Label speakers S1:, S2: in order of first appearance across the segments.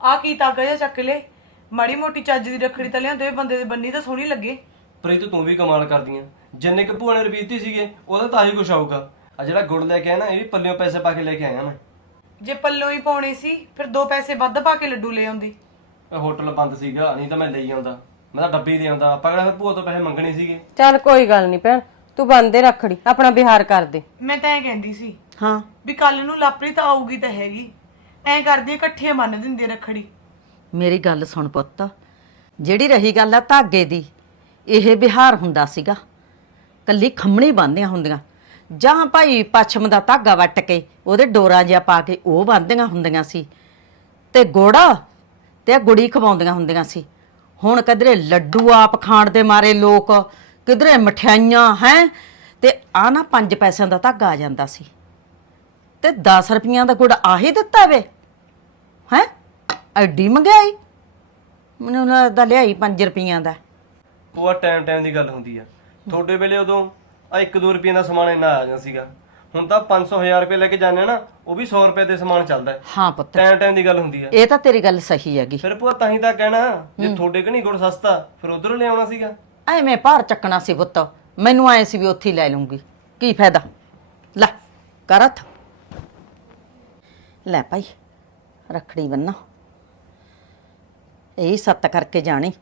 S1: ਆ ਕੀ ਤਾਗਾ ਜਿਹਾ ਚੱਕ ਲੈ? ਮਾੜੀ ਮੋਟੀ ਚੱਜ ਦੀ ਰੱਖੜੀ ਤਾਂ ਲਿਆਂਦੇ ਹੋਏ ਬੰਦੇ ਦੇ ਬੰਨੀ ਤਾਂ ਸੋਹਣੀ ਲੱਗੇ।
S2: ਪ੍ਰੀਤ ਤੂੰ ਵੀ ਕਮਾਲ ਕਰਦੀਆਂ ਜਿੰਨੇ ਕੁ ਭੂਆ ਨੇ ਰਵੀਤੀ ਸੀਗੇ ਉਹਦਾ ਤਾਂ ਆਹੀ ਕੁਛ ਆਊਗਾ। ਆ ਜਿਹੜਾ ਗੁੜ ਲੈ ਕੇ ਆਇਆ ਨਾ ਇਹ ਵੀ ਪੱਲਿਓਂ ਪੈਸੇ ਪਾ ਕੇ ਲੈ ਕੇ ਆਇਆ ਮੈਂ।
S1: ਜੇ ਪੱਲੋਂ ਹੀ ਪਾਉਣੇ ਸੀ ਫਿਰ ਦੋ ਪੈਸੇ ਵੱਧ ਪਾ ਕੇ ਲੱਡੂ ਲੈ ਆਉਂਦੀ।
S2: ਇਹ ਹੋਟਲ ਬੰਦ ਸੀਗਾ ਨਹੀਂ ਤਾਂ ਮੈਂ ਲਈ ਆਉਂਦਾ। ਮੈਂ ਤਾਂ ਡੱਬੀ ਦੇ ਆਉਂਦਾ। ਆਪਾਂ ਕਿਹੜਾ ਫਿਰ ਭੂਆ ਤੋਂ ਪੈਸੇ ਮੰਗਣੇ ਸੀਗੇ?
S3: ਚੱਲ ਕੋਈ ਗੱਲ ਨਹੀਂ ਭੈਣ ਤੂੰ ਬੰਦੇ ਰੱਖੜੀ ਆਪਣਾ ਬਿਹਾਰ ਕਰ ਦੇ।
S1: ਮੈਂ ਤਾਂ ਐ ਕਹਿੰਦੀ ਸੀ
S4: ਹਾਂ।
S1: ਵੀ ਕੱਲ ਨੂੰ ਲਾਪਰੀ ਤਾਂ ਆਊਗੀ ਤਾਂ ਹੈਗੀ। ਐ ਕਰਦੀ ਇਕੱਠੇ ਮੰਨ ਦਿੰਦੇ ਰੱਖੜੀ।
S4: ਮੇਰੀ ਗੱਲ ਸੁਣ ਪੁੱਤ। ਜਿਹੜੀ ਰਹੀ ਗੱਲ ਆ ਧਾਗੇ ਦੀ, ਇਹ ਵਿਹਾਰ ਹੁੰਦਾ ਸੀਗਾ। ਕੱਲੀ ਖੰਮਣੀ ਬੰਨ੍ਹਦੀਆਂ ਹੁੰਦੀਆਂ। ਜਾਂ ਭਾਈ ਪੱਛਮ ਦਾ ਧਾਗਾ ਵੱਟ ਕੇ ਉਹਦੇ ਡੋਰਾ ਜਿਹਾ ਪਾ ਕੇ ਉਹ ਬੰਨ੍ਹਦੀਆਂ ਹੁੰਦੀਆਂ ਸੀ। ਤੇ ਗੋੜਾ ਤੇ ਗੁੜੀ ਖਵਾਉਂਦੀਆਂ ਹੁੰਦੀਆਂ ਸੀ। ਹੁਣ ਕਿਧਰੇ ਲੱਡੂ ਆਪ ਖਾਣ ਦੇ ਮਾਰੇ ਲੋਕ, ਕਿਧਰੇ ਮਠਿਆਈਆਂ, ਹੈ? ਤੇ ਆ ਨਾ 5 ਪੈਸਿਆਂ ਦਾ ਧਾਗਾ ਆ ਜਾਂਦਾ ਸੀ। ਤੇ 10 ਰੁਪਈਆਂ ਦਾ ਗੁੜ ਆਹੀ ਦਿੱਤਾ ਵੇ। ਹੈ? ਐਡੀ ਮੰਗਾਈ ਮੈਨੂੰ ਲੱਗਦਾ ਲਿਆਈ 5 ਰੁਪਈਆਂ ਦਾ।
S2: ਭੂਆ ਟਾਈਮ ਟਾਈਮ ਦੀ ਗੱਲ ਹੁੰਦੀ ਆ। ਤੁਹਾਡੇ ਵੇਲੇ ਉਦੋਂ ਆ 1-2 ਰੁਪਏ ਦਾ ਸਮਾਨ ਇੰਨਾ ਆ ਜਾਂਦਾ ਸੀਗਾ। ਹੁਣ ਤਾਂ 500-1000 ਰੁਪਏ ਲੈ ਕੇ ਜਾਂਦੇ ਆ ਨਾ ਉਹ ਵੀ 100 ਰੁਪਏ ਦੇ ਸਮਾਨ ਚੱਲਦਾ ਹੈ।
S4: ਹਾਂ ਪੁੱਤ।
S2: ਟਾਈਮ ਟਾਈਮ ਦੀ ਗੱਲ ਹੁੰਦੀ ਆ।
S4: ਇਹ ਤਾਂ ਤੇਰੀ ਗੱਲ ਸਹੀ ਹੈਗੀ।
S2: ਫਿਰ ਭੂਆ ਤਾਂ ਹੀ ਤਾਂ ਕਹਿਣਾ ਜੇ ਤੁਹਾਡੇ ਕਣੀ ਗੁੜ ਸਸਤਾ ਫਿਰ ਉਧਰੋਂ ਲਿਆਉਣਾ ਸੀਗਾ।
S4: ਐਵੇਂ ਭਾਰ ਚੱਕਣਾ ਸੀ ਪੁੱਤ। ਮੈਨੂੰ ਐ ਸੀ ਵੀ ਉੱਥੇ ਹੀ ਲੈ ਲੂੰਗੀ ਕੀ ਫਾਇਦਾ? ਲੈ ਕਰ ਹੱਥ। ਲੈ ਭਾਈ। ਰੱਖੜੀ ਬੰਨਾ ਇਹ ਸੱਤ ਕਰਕੇ ਜਾਣੀ।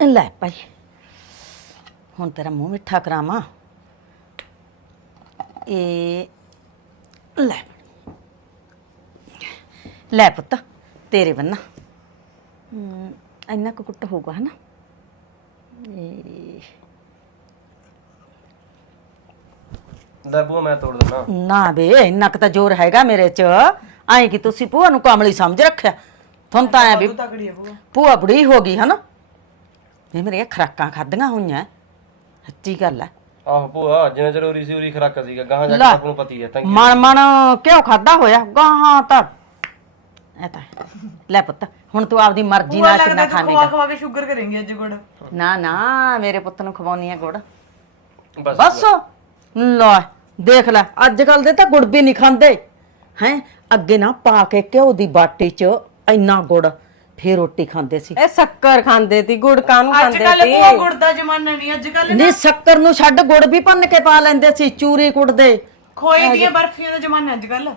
S4: ਲੈ ਭਾਈ, ਹੁਣ ਤੇਰਾ ਮੂੰਹ ਮਿੱਠਾ ਕਰਾਵਾਂ। ਇਹ ਲੈ। ਲੈ ਪੁੱਤ, ਤੇਰੇ ਬੰਨਾ ਇੰਨਾ ਕੁ ਕੁੱਟ ਹੋਊਗਾ, ਹਨਾ? ਇਹ
S2: ਲੈ ਭੂਆ ਮੈਂ ਤੋੜ ਦਿੰਦਾ।
S4: ਨਾ ਵੇ ਇੰਨਾ ਕੁ ਤਾਂ ਜ਼ੋਰ ਹੈਗਾ ਮੇਰੇ 'ਚ। ਐਂ ਕਿ ਤੁਸੀਂ ਭੂਆ ਨੂੰ ਕਮਲੀ ਸਮਝ ਰੱਖਿਆ। ਤੁਹਾਨੂੰ ਤਾਂ ਐ ਵੀ
S1: ਤਕੜੀ ਆ ਭੂਆ।
S4: ਭੂਆ ਬੁੜੀ ਹੋ ਗਈ ਹਨਾ? ਇਹ ਮੇਰੀਆਂ ਖਰਾਕਾਂ ਖਾਧੀਆਂ ਹੋਈਆਂ। ਸੱਚੀ ਗੱਲ ਐ।
S2: ਆਹ ਭੂਆ ਜਿੰਨਾ ਚਿਰ ਉਰੀ ਸੀ ਉਰੀ ਖਰਾਕਾ ਸੀਗਾ। ਗਾਹਾਂ ਜਾ ਕੇ
S4: ਲੈ।
S2: ਆਪ ਨੂੰ ਪਤੀ ਹੈ ਤਾਂ
S4: ਮਨ ਮਨ ਕਿਉਂ ਖਾਦਾ ਹੋਇਆ? ਗਾਹਾਂ ਤਾਂ। ਐ ਤਾਂ। ਹੈ। ਲੈ ਪੁੱਤ ਹੁਣ ਤੂੰ ਆਪਦੀ ਮਰਜ਼ੀ ਨਾਲ ਕਿੰਨਾ
S1: ਖਵਾ
S4: ਖਾਵੇਂਗਾ।
S1: ਖਵਾ ਕੇ ਸ਼ੂਗਰ ਕਰੇਂਗੀ ਅੱਜ ਗੁੜ।
S4: ਨਾ ਨਾ ਮੇਰੇ ਪੁੱਤ ਨੂੰ ਖਵਾਉਣੀ ਆ ਗੁੜ।
S2: ਬਸ।
S4: ਬਸ। ਲੈ ਦੇਖ ਲੈ ਅੱਜ ਕੱਲ ਦੇ ਤਾਂ ਗੁੜ ਵੀ ਨਹੀਂ ਖਾਂਦੇ। ਹੈ? ਅੱਗੇ ਨਾ ਪਾ ਕੇ ਘਿਓ ਦੀ ਬਾਟੀ 'ਚ ਇੰਨਾ ਗੁੜ ਫੇਰ ਰੋਟੀ ਖਾਂਦੇ ਸੀ।
S3: ਇਹ ਸ਼ੱਕਰ ਖਾਂਦੇ ਤੀ ਗੁੜ ਕਾਹਨੂੰ
S1: ਅੱਜ
S3: ਖਾਂਦੇ
S1: ਕੱਲ
S3: ਤੀ
S1: ਭੂਆ ਗੁੜ ਦਾ ਜ਼ਮਾਨਾ ਨਹੀਂ ਅੱਜ ਕੱਲ
S4: ਨਹੀਂ ਸ਼ੱਕਰ ਨੂੰ ਛੱਡ ਗੁੜ ਵੀ ਭੰਨ ਕੇ ਪਾ ਲੈਂਦੇ ਸੀ ਚੂਰੀ ਕੁੱਟਦੇ
S1: ਖੋਏ ਦੀਆਂ ਬਰਫੀਆਂ ਦਾ ਜ਼ਮਾਨਾ ਅੱਜ ਕੱਲ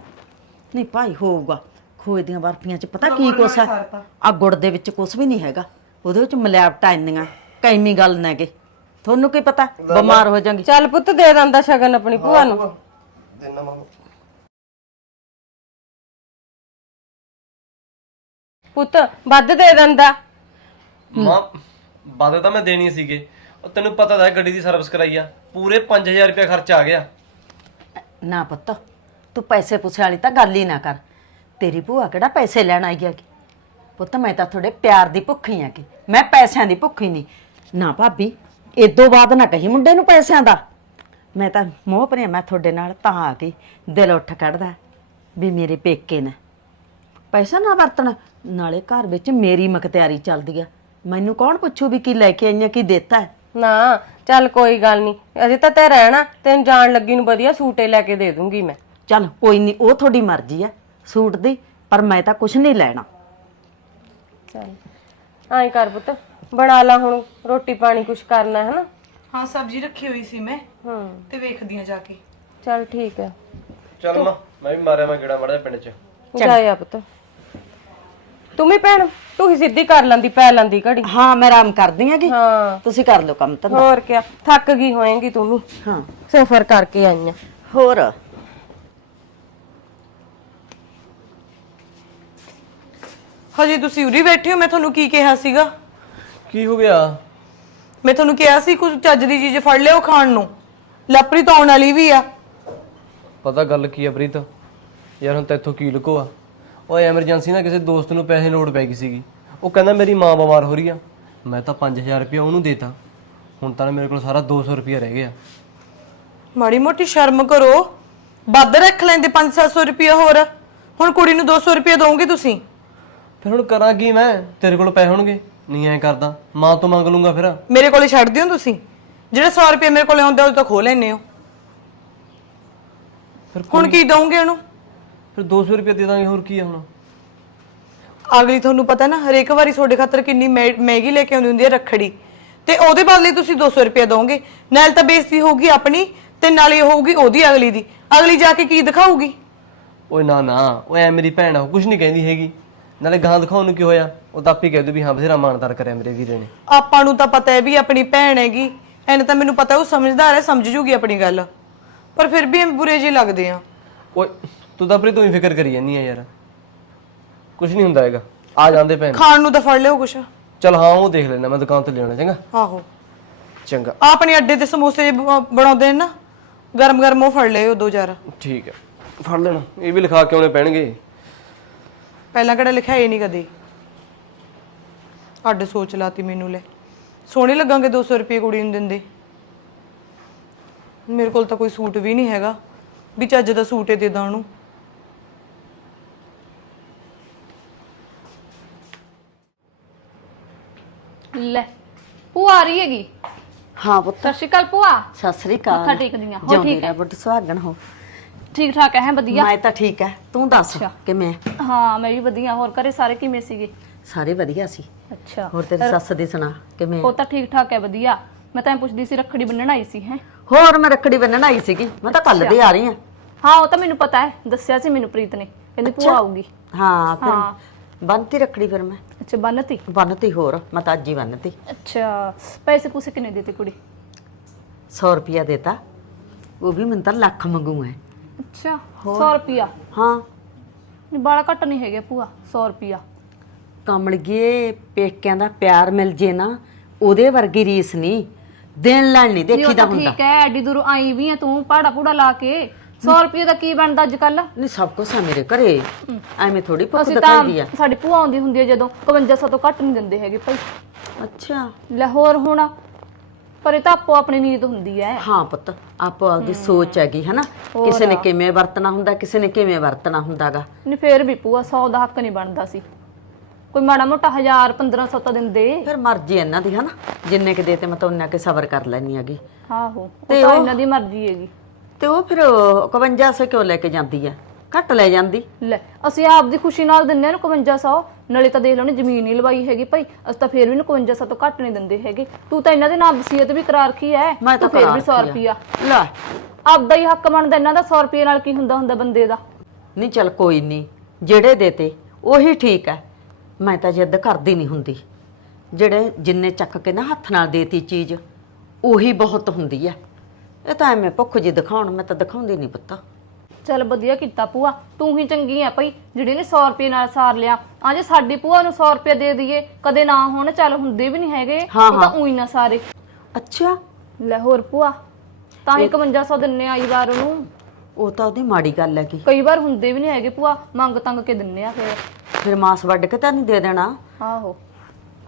S4: ਨਹੀਂ ਭਾਈ ਹੋਊਗਾ ਖੋਏ ਦੀਆਂ ਬਰਫੀਆਂ 'ਚ ਪਤਾ ਕੀ ਕੁਛ ਹੈ ਆ ਗੁੜ ਦੇ ਵਿੱਚ ਕੁਛ ਵੀ ਨਹੀਂ ਹੈਗਾ ਉਹਦੇ ਵਿੱਚ ਮਿਲਾਵਟਾਂ ਇੰਨੀਆਂ ਕੈਮੀ ਗੱਲ ਨੇਗੇ। ਤੁਹਾਨੂੰ ਕੀ ਪਤਾ? ਬਿਮਾਰ ਹੋ ਜਾਵਾਂਗੇ
S3: ਚੱਲ ਪੁੱਤ ਦੇ ਦਿੰਦਾ ਸ਼ਗਨ ਆਪਣੀ ਭੂਆ ਨੂੰ।
S2: ਦਿਨਾ ਮਾਮਾ।
S3: ਪੁੱਤ ਵੱਧ ਦੇ ਦਿੰਦਾ।
S2: ਮਾਂ ਬਾਦ ਤਾਂ ਮੈਂ ਦੇਣੀ ਸੀਗੇ। ਉਹ ਤੈਨੂੰ ਪਤਾ ਤਾਂ ਹੈ ਗੱਡੀ ਦੀ ਸਰਵਿਸ ਕਰਾਈ ਆ। ਪੂਰੇ 5000 ਰੁਪਏ ਖਰਚ ਆ ਗਿਆ।
S4: ਨਾ ਪੁੱਤ ਤੂੰ ਪੈਸੇ ਪੁੱਛਣ ਵਾਲੀ ਤਾਂ ਗੱਲ ਹੀ ਨਾ ਕਰ। ਤੇਰੀ ਭੂਆ ਕਿਹੜਾ ਪੈਸੇ ਲੈਣ ਆਈ ਹੈਗੀ? ਪੁੱਤ ਮੈਂ ਤਾਂ ਤੁਹਾਡੇ ਪਿਆਰ ਦੀ ਭੁੱਖੀ ਆ ਕਿ ਮੈਂ ਪੈਸਿਆਂ ਦੀ ਭੁੱਖੀ ਨਹੀਂ। ਨਾ ਭਾਬੀ ਇਦੋਂ ਬਾਅਦ ਨਾ ਕਹੀ ਮੁੰਡੇ ਨੂੰ ਪੈਸਿਆਂ ਦਾ। ਮੈਂ ਤਾਂ ਮੋਹ ਪ੍ਰੇਮ ਮੈਂ ਤੁਹਾਡੇ ਨਾਲ ਤਾਂ ਆ ਗਈ ਦਿਲ ਉੱਠ ਕੱਢਦਾ ਵੀ ਮੇਰੇ ਪੇਕੇ ਨੇ। ਪੈਸਾ ਨਾ ਵਰਤਣਾ ਨਾਲੇ ਘਰ ਵਿੱਚ ਮੇਰੀ ਮਖਤਿਆਰੀ ਚੱਲਦੀ ਆ। ਮੈਨੂੰ ਕੌਣ ਪੁੱਛੂ ਵੀ ਕੀ ਲੈ ਕੇ ਆਈਆਂ ਕੀ ਦਿੱਤਾ ਹੈ?
S3: ਨਾ ਚੱਲ ਕੋਈ ਗੱਲ ਨਹੀਂ ਅਜੇ ਤਾਂ ਤੇ ਰਹਿਣਾ ਤੈਨੂੰ ਜਾਣ ਲੱਗੀ ਨੂੰ ਵਧੀਆ ਸੂਟੇ ਲੈ ਕੇ ਦੇ ਦੂੰਗੀ ਮੈਂ।
S4: ਚੱਲ ਕੋਈ ਨਹੀਂ ਉਹ ਤੁਹਾਡੀ ਮਰਜ਼ੀ ਆ ਸੂਟ ਦੀ ਪਰ ਮੈਂ ਤਾਂ ਕੁਝ ਨਹੀਂ ਲੈਣਾ।
S3: ਚੱਲ ਐਂ ਕਰ ਪੁੱਤ। ਬਣਾ ਲਾ ਹੁਣ ਰੋਟੀ ਪਾਣੀ ਕੁਛ ਕਰਨਾ ਹੈ ਨਾ
S1: ਹਾਂ ਸਬਜ਼ੀ ਰੱਖੀ ਹੋਈ ਸੀ ਮੈਂ
S3: ਹੂੰ।
S1: ਤੇ ਵੇਖਦੀ ਆ ਜਾ ਕੇ।
S3: ਚੱਲ ਠੀਕ ਹੈ
S2: ਚੱਲ ਮਾਂ ਮੈਂ ਵੀ ਮਾਰਿਆ ਮੈਂ ਗੇੜਾ ਮੜਿਆ ਪਿੰਡ 'ਚ।
S3: ਜਾ ਆ ਪੁੱਤ। ਤੂੰ ਵੀ ਭੈਣ ਤੂੰ ਹੀ ਸਿੱਧੀ ਕਰ ਲੈਂਦੀ ਪੈ ਲੈਂਦੀ ਘੜੀ।
S4: ਹਾਂ ਮੈਂ ਆਰਾਮ ਕਰਦੀ ਆ ਕਿ
S3: ਹਾਂ।
S4: ਤੁਸੀਂ ਕਰ ਲਓ ਕੰਮ ਤਾਂ
S3: ਹੋਰ ਕਿਆ ਥੱਕ ਗਈ ਹੋਏਂਗੀ ਤੂੰ ਵੀ।
S4: ਹਾਂ।
S3: ਸਫ਼ਰ ਕਰਕੇ ਆਈ ਆਂ।
S4: ਹੋਰ?
S1: ਹਜੇ ਤੁਸੀਂ ਉਰੀ ਬੈਠੇ ਹੋ ਮੈਂ ਤੁਹਾਨੂੰ ਕੀ ਕਿਹਾ ਸੀਗਾ?
S2: ਕੀ ਹੋ ਗਿਆ?
S1: ਮੈਂ ਤੁਹਾਨੂੰ ਕਿਹਾ ਸੀ ਕੁਝ ਚੱਜ ਦੀ ਚੀਜ਼ ਫੜ ਲਿਓ ਖਾਣ ਨੂੰ। ਲਾਪਰੀ ਤਾਂ ਆਉਣ ਵਾਲੀ ਵੀ ਆ।
S2: ਪਤਾ ਗੱਲ ਕੀ ਆ ਪ੍ਰੀਤ? ਯਾਰ ਹੁਣ ਤੈਥੋਂ ਕੀ ਲੁਕੋ ਆ? ਓਏ ਐਮਰਜੈਂਸੀ ਨਾਲ ਕਿਸੇ ਦੋਸਤ ਨੂੰ ਪੈਸੇ ਲੋੜ ਪੈ ਗਈ ਸੀਗੀ। ਉਹ ਕਹਿੰਦਾ ਮੇਰੀ ਮਾਂ ਬਿਮਾਰ ਹੋ ਰਹੀ ਆ। ਮੈਂ ਤਾਂ 5000 ਰੁਪਏ ਉਹਨੂੰ ਦੇਤਾ। ਹੁਣ ਤਾਂ ਮੇਰੇ ਕੋਲ ਸਾਰਾ 200 ਰੁਪਏ ਰਹਿ ਗਿਆ।
S1: ਮਾੜੀ ਮੋਟੀ ਸ਼ਰਮ ਕਰੋ। ਵੱਧ ਰੱਖ ਲੈਂਦੇ 5-700 ਰੁਪਏ ਹੋਰ। ਹੁਣ ਕੁੜੀ ਨੂੰ 200 ਰੁਪਏ ਦੋਗੇ ਤੁਸੀਂ?
S2: ਫਿਰ ਹੁਣ ਕਰਾਂ ਕੀ ਮੈਂ? ਤੇਰੇ ਕੋਲ ਪੈਸੇ ਹੋਣਗੇ। ਨਹੀਂ ਐ ਕਰਦਾ। ਮਾਂ ਤੋਂ ਮੰਗ ਲੂੰਗਾ ਫਿਰ।
S1: ਮੇਰੇ ਕੋਲੇ ਛੱਡ ਦਿਓ ਤੁਸੀਂ। ਜਿਹੜੇ 100 ਰੁਪਏ ਮੇਰੇ ਕੋਲੇ ਆਉਂਦੇ ਉਹ ਤਾਂ ਖੋ ਲੈਨੇ ਹੋ।
S2: ਫਿਰ
S1: ਹੁਣ ਕੀ ਦੋਗੇ ਉਹਨੂੰ?
S2: ਫਿਰ 200 ਰੁਪਏ ਦੇ ਦਾਂਗੇ ਹੋਰ ਕੀ ਆ ਹੁਣ?
S1: ਅਗਲੀ ਤੁਹਾਨੂੰ ਪਤਾ ਨਾ ਹਰੇਕ ਵਾਰੀ ਤੁਹਾਡੇ ਖਾਤਰ ਕਿੰਨੀ ਮਹਿ- ਮਹਿੰਗੀ ਲੈ ਕੇ ਆਉਂਦੀ ਹੁੰਦੀ ਹੈ ਰੱਖੜੀ। ਤੇ ਉਹਦੇ ਬਦਲੇ ਤੁਸੀਂ 200 ਰੁਪਏ ਦੋਗੇ ਨਾਲ ਤਾਂ ਬੇਇੱਜ਼ਤੀ ਹੋਊਗੀ ਆਪਣੀ ਤੇ ਨਾਲੇ ਹੋਊਗੀ ਉਹਦੀ ਅਗਲੀ ਦੀ। ਅਗਲੀ ਜਾ ਕੇ ਕੀ ਦਿਖਾਊਗੀ?
S2: ਓਏ ਨਾ ਨਾ। ਓਏ ਐ ਮੇਰੀ ਭੈਣ ਆ ਕੁਝ ਨਹੀਂ ਕਹਿੰਦੀ ਹੈਗੀ। ਨਾਲੇ ਗਾਂ ਦਿਖਾਉਣ ਨੂੰ ਕੀ ਹੋਇਆ? ਉਹ ਤਾਂ ਆਪੇ ਕਹਿ ਦੂ ਵੀ ਹਾਂ ਬਥੇਰਾ ਮਾਨਦਾਰ ਕਰਿਆ ਮੇਰੇ ਵੀਰੇ ਨੇ।
S1: ਆਪਾਂ ਨੂੰ ਤਾਂ ਪਤਾ ਹੈ ਵੀ ਆਪਣੀ ਭੈਣ ਹੈਗੀ। ਐਨੇ ਤਾਂ ਮੈਨੂੰ ਪਤਾ ਉਹ ਸਮਝਦਾਰ ਹੈ ਸਮਝ ਜੂਗੀ ਆਪਣੀ ਗੱਲ। ਪਰ ਫਿਰ ਵੀ ਐਵੇਂ ਬੁਰੇ ਜਿਹੇ ਲੱਗਦੇ ਆ।
S2: ਓਏ ਤੂੰ ਤਾਂ ਆਪਣੀ ਤੂੰ ਹੀ ਫਿਕਰ ਕਰੀ ਜਾਂਦੀ ਆ ਯਾਰ। ਕੁਝ ਨਹੀਂ ਹੁੰਦਾ ਹੈਗਾ। ਆ ਜਾਂਦੇ ਭੈਣ।
S1: ਖਾਣ ਨੂੰ ਤਾਂ ਫੜ ਲਿਓ ਕੁਛ।
S2: ਚਲ ਹਾਂ ਉਹ ਦੇਖ ਲੈਣਾ ਮੈਂ ਦੁਕਾਨ ਤੋਂ ਲਿਆਉਣਾ ਚੰਗਾ?
S1: ਆਹੋ।
S2: ਚੰਗਾ।
S1: ਆਪਣੇ ਅੱਡੇ ਤੇ ਸਮੋਸੇ ਬ- ਬਣਾਉਂਦੇ ਨੇ ਨਾ ਗਰਮ ਗਰਮ ਉਹ ਫੜ ਲਿਓ ਦੋ ਚਾਰ।
S2: ਠੀਕ ਹੈ। ਫੜ ਲੈਣਾ। ਇਹ ਵੀ ਲਿਖਾ ਕੇ ਆਉਣੇ ਪੈਣਗੇ।
S1: ਪਹਿਲਾਂ ਕਿਹੜਾ ਲਿਖਿਆ ਇਹ ਨਹੀਂ ਕਦੇ। ਅੱਡ ਸੋਚ ਲਾਤੀ ਮੈਨੂੰ ਲੈ। ਸੋਹਣੇ ਲੱਗਾਂਗੇ 200 ਰੁਪਏ ਕੁੜੀ ਨੂੰ ਦਿੰਦੇ। ਮੇਰੇ ਕੋਲ ਤਾਂ ਕੋਈ ਸੂਟ ਵੀ ਨਹੀਂ ਹੈਗਾ ਵੀ ਚੱਜ ਦਾ ਸੂਟ ਹੀ ਦੇ ਦਾਂ ਉਹਨੂੰ।
S5: ਲੈ ਭੂਆ ਆ ਰਹੀ ਹੈਗੀ?
S4: ਹਾਂ ਪੁੱਤ।
S5: ਸਤਿ ਸ਼੍ਰੀ ਅਕਾਲ ਭੂਆ।
S4: ਸਤਿ ਸ੍ਰੀ ਅਕਾਲ।
S5: ਮੱਥਾ ਟੇਕਦੀ ਆਂ। ਹੋਰ
S4: ਜਿਉਂਦੀ
S5: ਠੀਕ ਹੈ?
S4: ਰਹਿ ਪੁੱਤ ਸੁਹਾਗਣ ਹੋ।
S5: ਠੀਕ ਠਾਕ ਹੈ ਵਧੀਆ?
S4: ਮੈਂ ਤਾਂ ਠੀਕ ਐ ਤੂੰ ਦੱਸ ਕਿਵੇਂ
S5: ਹਾਂ ਮੈਂ ਵੀ ਵਧੀਆ। ਹੋਰ ਘਰੇ ਸਾਰੇ ਕਿਵੇਂ ਸੀਗੇ?
S4: ਸਾਰੇ ਵਧੀਆ ਸੀ।
S5: ਅੱਛਾ।
S4: ਹੋਰ ਤੇਰੀ ਸੱਸ ਦੀ ਸੁਣਾ ਕਿਵੇਂ?
S5: ਉਹ ਤਾਂ ਠੀਕ ਠਾਕ ਹੈ ਵਧੀਆ। ਮੈਂ ਤਾਂ ਪੁੱਛਦੀ ਸੀ ਰੱਖੜੀ ਬੰਨਣ ਆਈ ਸੀ ਹੈ?
S4: ਹੋਰ ਮੈਂ ਰੱਖੜੀ ਬੰਨਣ ਆਈ ਸੀਗੀ। ਮੈਂ ਤਾਂ ਕੱਲ ਦੀ ਆ ਰਹੀ ਆ
S5: ਹਾਂ ਉਹ ਤਾਂ ਮੈਨੂੰ ਪਤਾ ਹੈ। ਦੱਸਿਆ ਸੀ ਮੈਨੂੰ ਪ੍ਰੀਤ ਨੇ। ਕਹਿੰਦੀ ਭੂਆ ਆਊਗੀ।
S4: ਹਾਂ
S5: ਹਾਂ।
S4: ਫਿਰ ਬੰਨਤੀ ਰੱਖੜੀ ਫਿਰ ਮੈਂ।
S5: ਅੱਛਾ ਬੰਨਤੀ?
S4: ਬੰਨਤੀ ਹੋਰ। ਮੈਂ ਤਾਂ ਅੱਜ ਹੀ ਬੰਨਤੀ।
S5: ਅੱਛਾ। ਪੈਸੇ ਪੂਸੇ ਕਿੰਨੇ ਦਿੱਤੇ ਕੁੜੀ?
S4: 100 ਰੁਪਿਆ ਦੇਤਾ। ਉਹ ਵੀ ਮੈਨੂੰ ਤਾਂ ਲੱਖ ਮੰਗੂ ਐ
S5: ਅੱਛਾ 100 ਰੁਪਿਆ
S4: ਹਾਂ।
S5: ਨਹੀਂ ਬਾਲਾ ਘੱਟ ਨਹੀਂ ਹੈਗਾ ਭੂਆ 100 ਰੁਪਿਆ
S4: ਕਮਲ ਗਏ ਪੇਕਿਆਂ ਦਾ ਪਿਆਰ ਮਿਲ ਜੇ ਨਾ ਉਹਦੇ ਵਰਗੀ ਰੀਸ ਨਹੀਂ। ਦੇਣ ਲੈਣ ਨਹੀਂ
S5: ਨਹੀਂ ਉਹ
S4: ਦੇਖੀਦਾ
S5: ਤਾਂ
S4: ਹੁੰਦਾ
S5: ਠੀਕ ਹੈ ਐਡੀ ਦੂਰ ਆਈ ਵੀ ਹੈ ਤੂੰ ਪਾੜਾ ਪੂੜਾ ਲਾ ਕੇ। 100 ਰੁਪਏ ਦਾ ਕੀ ਬਣਦਾ ਅੱਜ ਕੱਲ
S4: ਨਹੀਂ ਸਭ ਕੁਝ ਆ ਮੇਰੇ ਘਰੇ। ਐਵੇਂ ਥੋੜੀ ਭੁੱਖ
S5: ਅਸੀਂ
S4: ਆ।
S5: ਸਾਡੀ ਭੂਆ ਆਉਂਦੀ ਹੁੰਦੀ ਹੈ ਜਦੋਂ 5100 ਤੋਂ ਘੱਟ ਨਹੀਂ ਦਿੰਦੇ ਹੈਗੇ ਭਾਈ।
S4: ਅੱਛਾ।
S5: ਲਾਹੌਰ ਹੋਣਾ ਪਰ ਇਹ ਤਾਂ ਆਪੋ ਆਪਣੀ ਨੀਤ ਹੁੰਦੀ ਹੈ।
S4: ਹਾਂ ਪੁੱਤ ਆਪੋ ਆਪਦੀ ਸੋਚ ਹੈਗੀ ਹਨਾ? ਕਿਸੇ ਨੇ ਕਿਵੇਂ ਵਰਤਣਾ ਹੁੰਦਾ ਕਿਸੇ ਨੇ ਕਿਵੇਂ ਵਰਤਣਾ ਹੁੰਦਾਗਾ।
S5: ਨਹੀਂ ਫੇਰ ਵੀ ਭੂਆ 100 ਦਾ ਹੱਕ ਨਹੀਂ ਬਣਦਾ ਸੀ। ਕੋਈ ਮਾੜਾ ਮੋਟਾ 1000 1500 ਤਾਂ ਦਿੰਦੇ।
S4: ਫਿਰ ਮਰਜ਼ੀ ਇਹਨਾਂ ਦੀ ਹਨਾ? ਜਿੰਨੇ ਕਿ ਦੇਤੇ ਮੈਂ ਤਾਂ ਉਹਨਾਂ ਕੇ ਸਬਰ ਕਰ ਲੈਣੀ ਹੈਗੀ।
S5: ਆਹੋ ਉਹ ਤਾਂ ਇਹਨਾਂ ਦੀ ਮਰਜ਼ੀ ਹੈਗੀ।
S4: ਤੇ ਉਹ ਫਿਰ 5100 ਕਿਉਂ ਲੈ ਕੇ ਜਾਂਦੀ ਆ? ਘੱਟ ਲੈ ਜਾਂਦੀ।
S5: ਲੈ ਅਸੀਂ ਆਪ ਦੀ ਖੁਸ਼ੀ ਨਾਲ ਦਿੰਨੇ ਨੂੰ 5100 ਨਾਲੇ ਤਾਂ ਦੇਖ ਲਓ ਨੇ ਜ਼ਮੀਨ ਹੀ ਲਵਾਈ ਹੈਗੀ ਭਾਈ। ਅਸੀਂ ਤਾਂ ਫੇਰ ਵੀ ਨੂੰ 5100 ਤੋਂ ਘੱਟ ਨਹੀਂ ਦਿੰਦੇ ਹੈਗੇ। ਤੂੰ ਤਾਂ ਇਹਨਾਂ ਦੇ ਨਾਲ ਵਸੀਅਤ ਵੀ ਕਰਾ ਰੱਖੀ ਹੈ
S4: ਮੈਂ ਤਾਂ
S5: ਤੂੰ ਫੇਰ
S4: ਕਰਾ
S5: ਵੀ 100
S4: ਰੱਖੀ ਆ।
S5: ਰੁਪਿਆ
S4: ਲੈ।
S5: ਆਪਦਾ ਹੀ ਹੱਕ ਬਣਦਾ ਇਹਨਾਂ ਦਾ 100 ਰੁਪਏ ਨਾਲ ਕੀ ਹੁੰਦਾ ਹੁੰਦਾ ਬੰਦੇ ਦਾ।
S4: ਨਹੀਂ ਚੱਲ ਕੋਈ ਨਹੀਂ ਜਿਹੜੇ ਦੇਤੇ ਉਹੀ ਠੀਕ ਹੈ ਮੈਂ ਤਾਂ ਜਿੱਦ ਕਰਦੀ ਨਹੀਂ ਹੁੰਦੀ। ਜਿਹੜੇ ਜਿੰਨੇ ਚੱਕ ਕੇ ਨਾ ਹੱਥ ਨਾਲ ਦੇਤੀ ਚੀਜ਼ ਉਹੀ ਬਹੁਤ ਹੁੰਦੀ ਹੈ ਇਹ ਤਾਂ ਐਵੇਂ ਭੁੱਖ ਜੀ ਦਿਖਾਉਣ ਮੈਂ ਤਾਂ ਦਿਖਾਉਂਦੀ ਨਹੀਂ ਪੁੱਤ।
S5: ਚੱਲ ਵਧੀਆ ਕੀਤਾ ਭੂਆ ਤੂੰ ਹੀ ਚੰਗੀ ਆ ਭਾਈ ਜਿਹੜੀ ਨੇ 100 ਰੁਪਏ ਨਾਲ ਸਾਰ ਲਿਆ। ਆ ਜੇ ਸਾਡੀ ਭੂਆ ਨੂੰ 100 ਰੁਪਏ ਦੇ ਦਈਏ ਕਦੇ ਨਾ ਹੋਣ ਚੱਲ ਹੁੰਦੇ ਵੀ ਨਹੀਂ ਹੈਗੇ।
S4: ਹਾਂ,
S5: ਉਹ ਤਾਂ ਉਹੀ ਨਾ ਸਾਰੇ।
S4: ਅੱਛਾ।
S5: ਲੈ ਹੋਰ ਭੂਆ ਤਾਂ ਹੀ 5100 ਦਿੰਨੇ ਆਈ ਵਾਰ ਉਹਨੂੰ।
S4: ਉਹ ਤਾਂ ਉਹਦੀ ਮਾੜੀ ਗੱਲ ਹੈਗੀ।
S5: ਕਈ ਵਾਰ ਹੁੰਦੇ ਵੀ ਨਹੀਂ ਹੈਗੇ ਭੂਆ ਮੰਗ ਤੰਗ ਕੇ ਦਿੰਨੇ ਆ ਫੇਰ।
S4: ਫਿਰ ਮਾਸ ਵੱਢ ਕੇ ਤਾਂ ਨਹੀਂ ਦੇ ਦੇਣਾ।
S5: ਆਹੋ।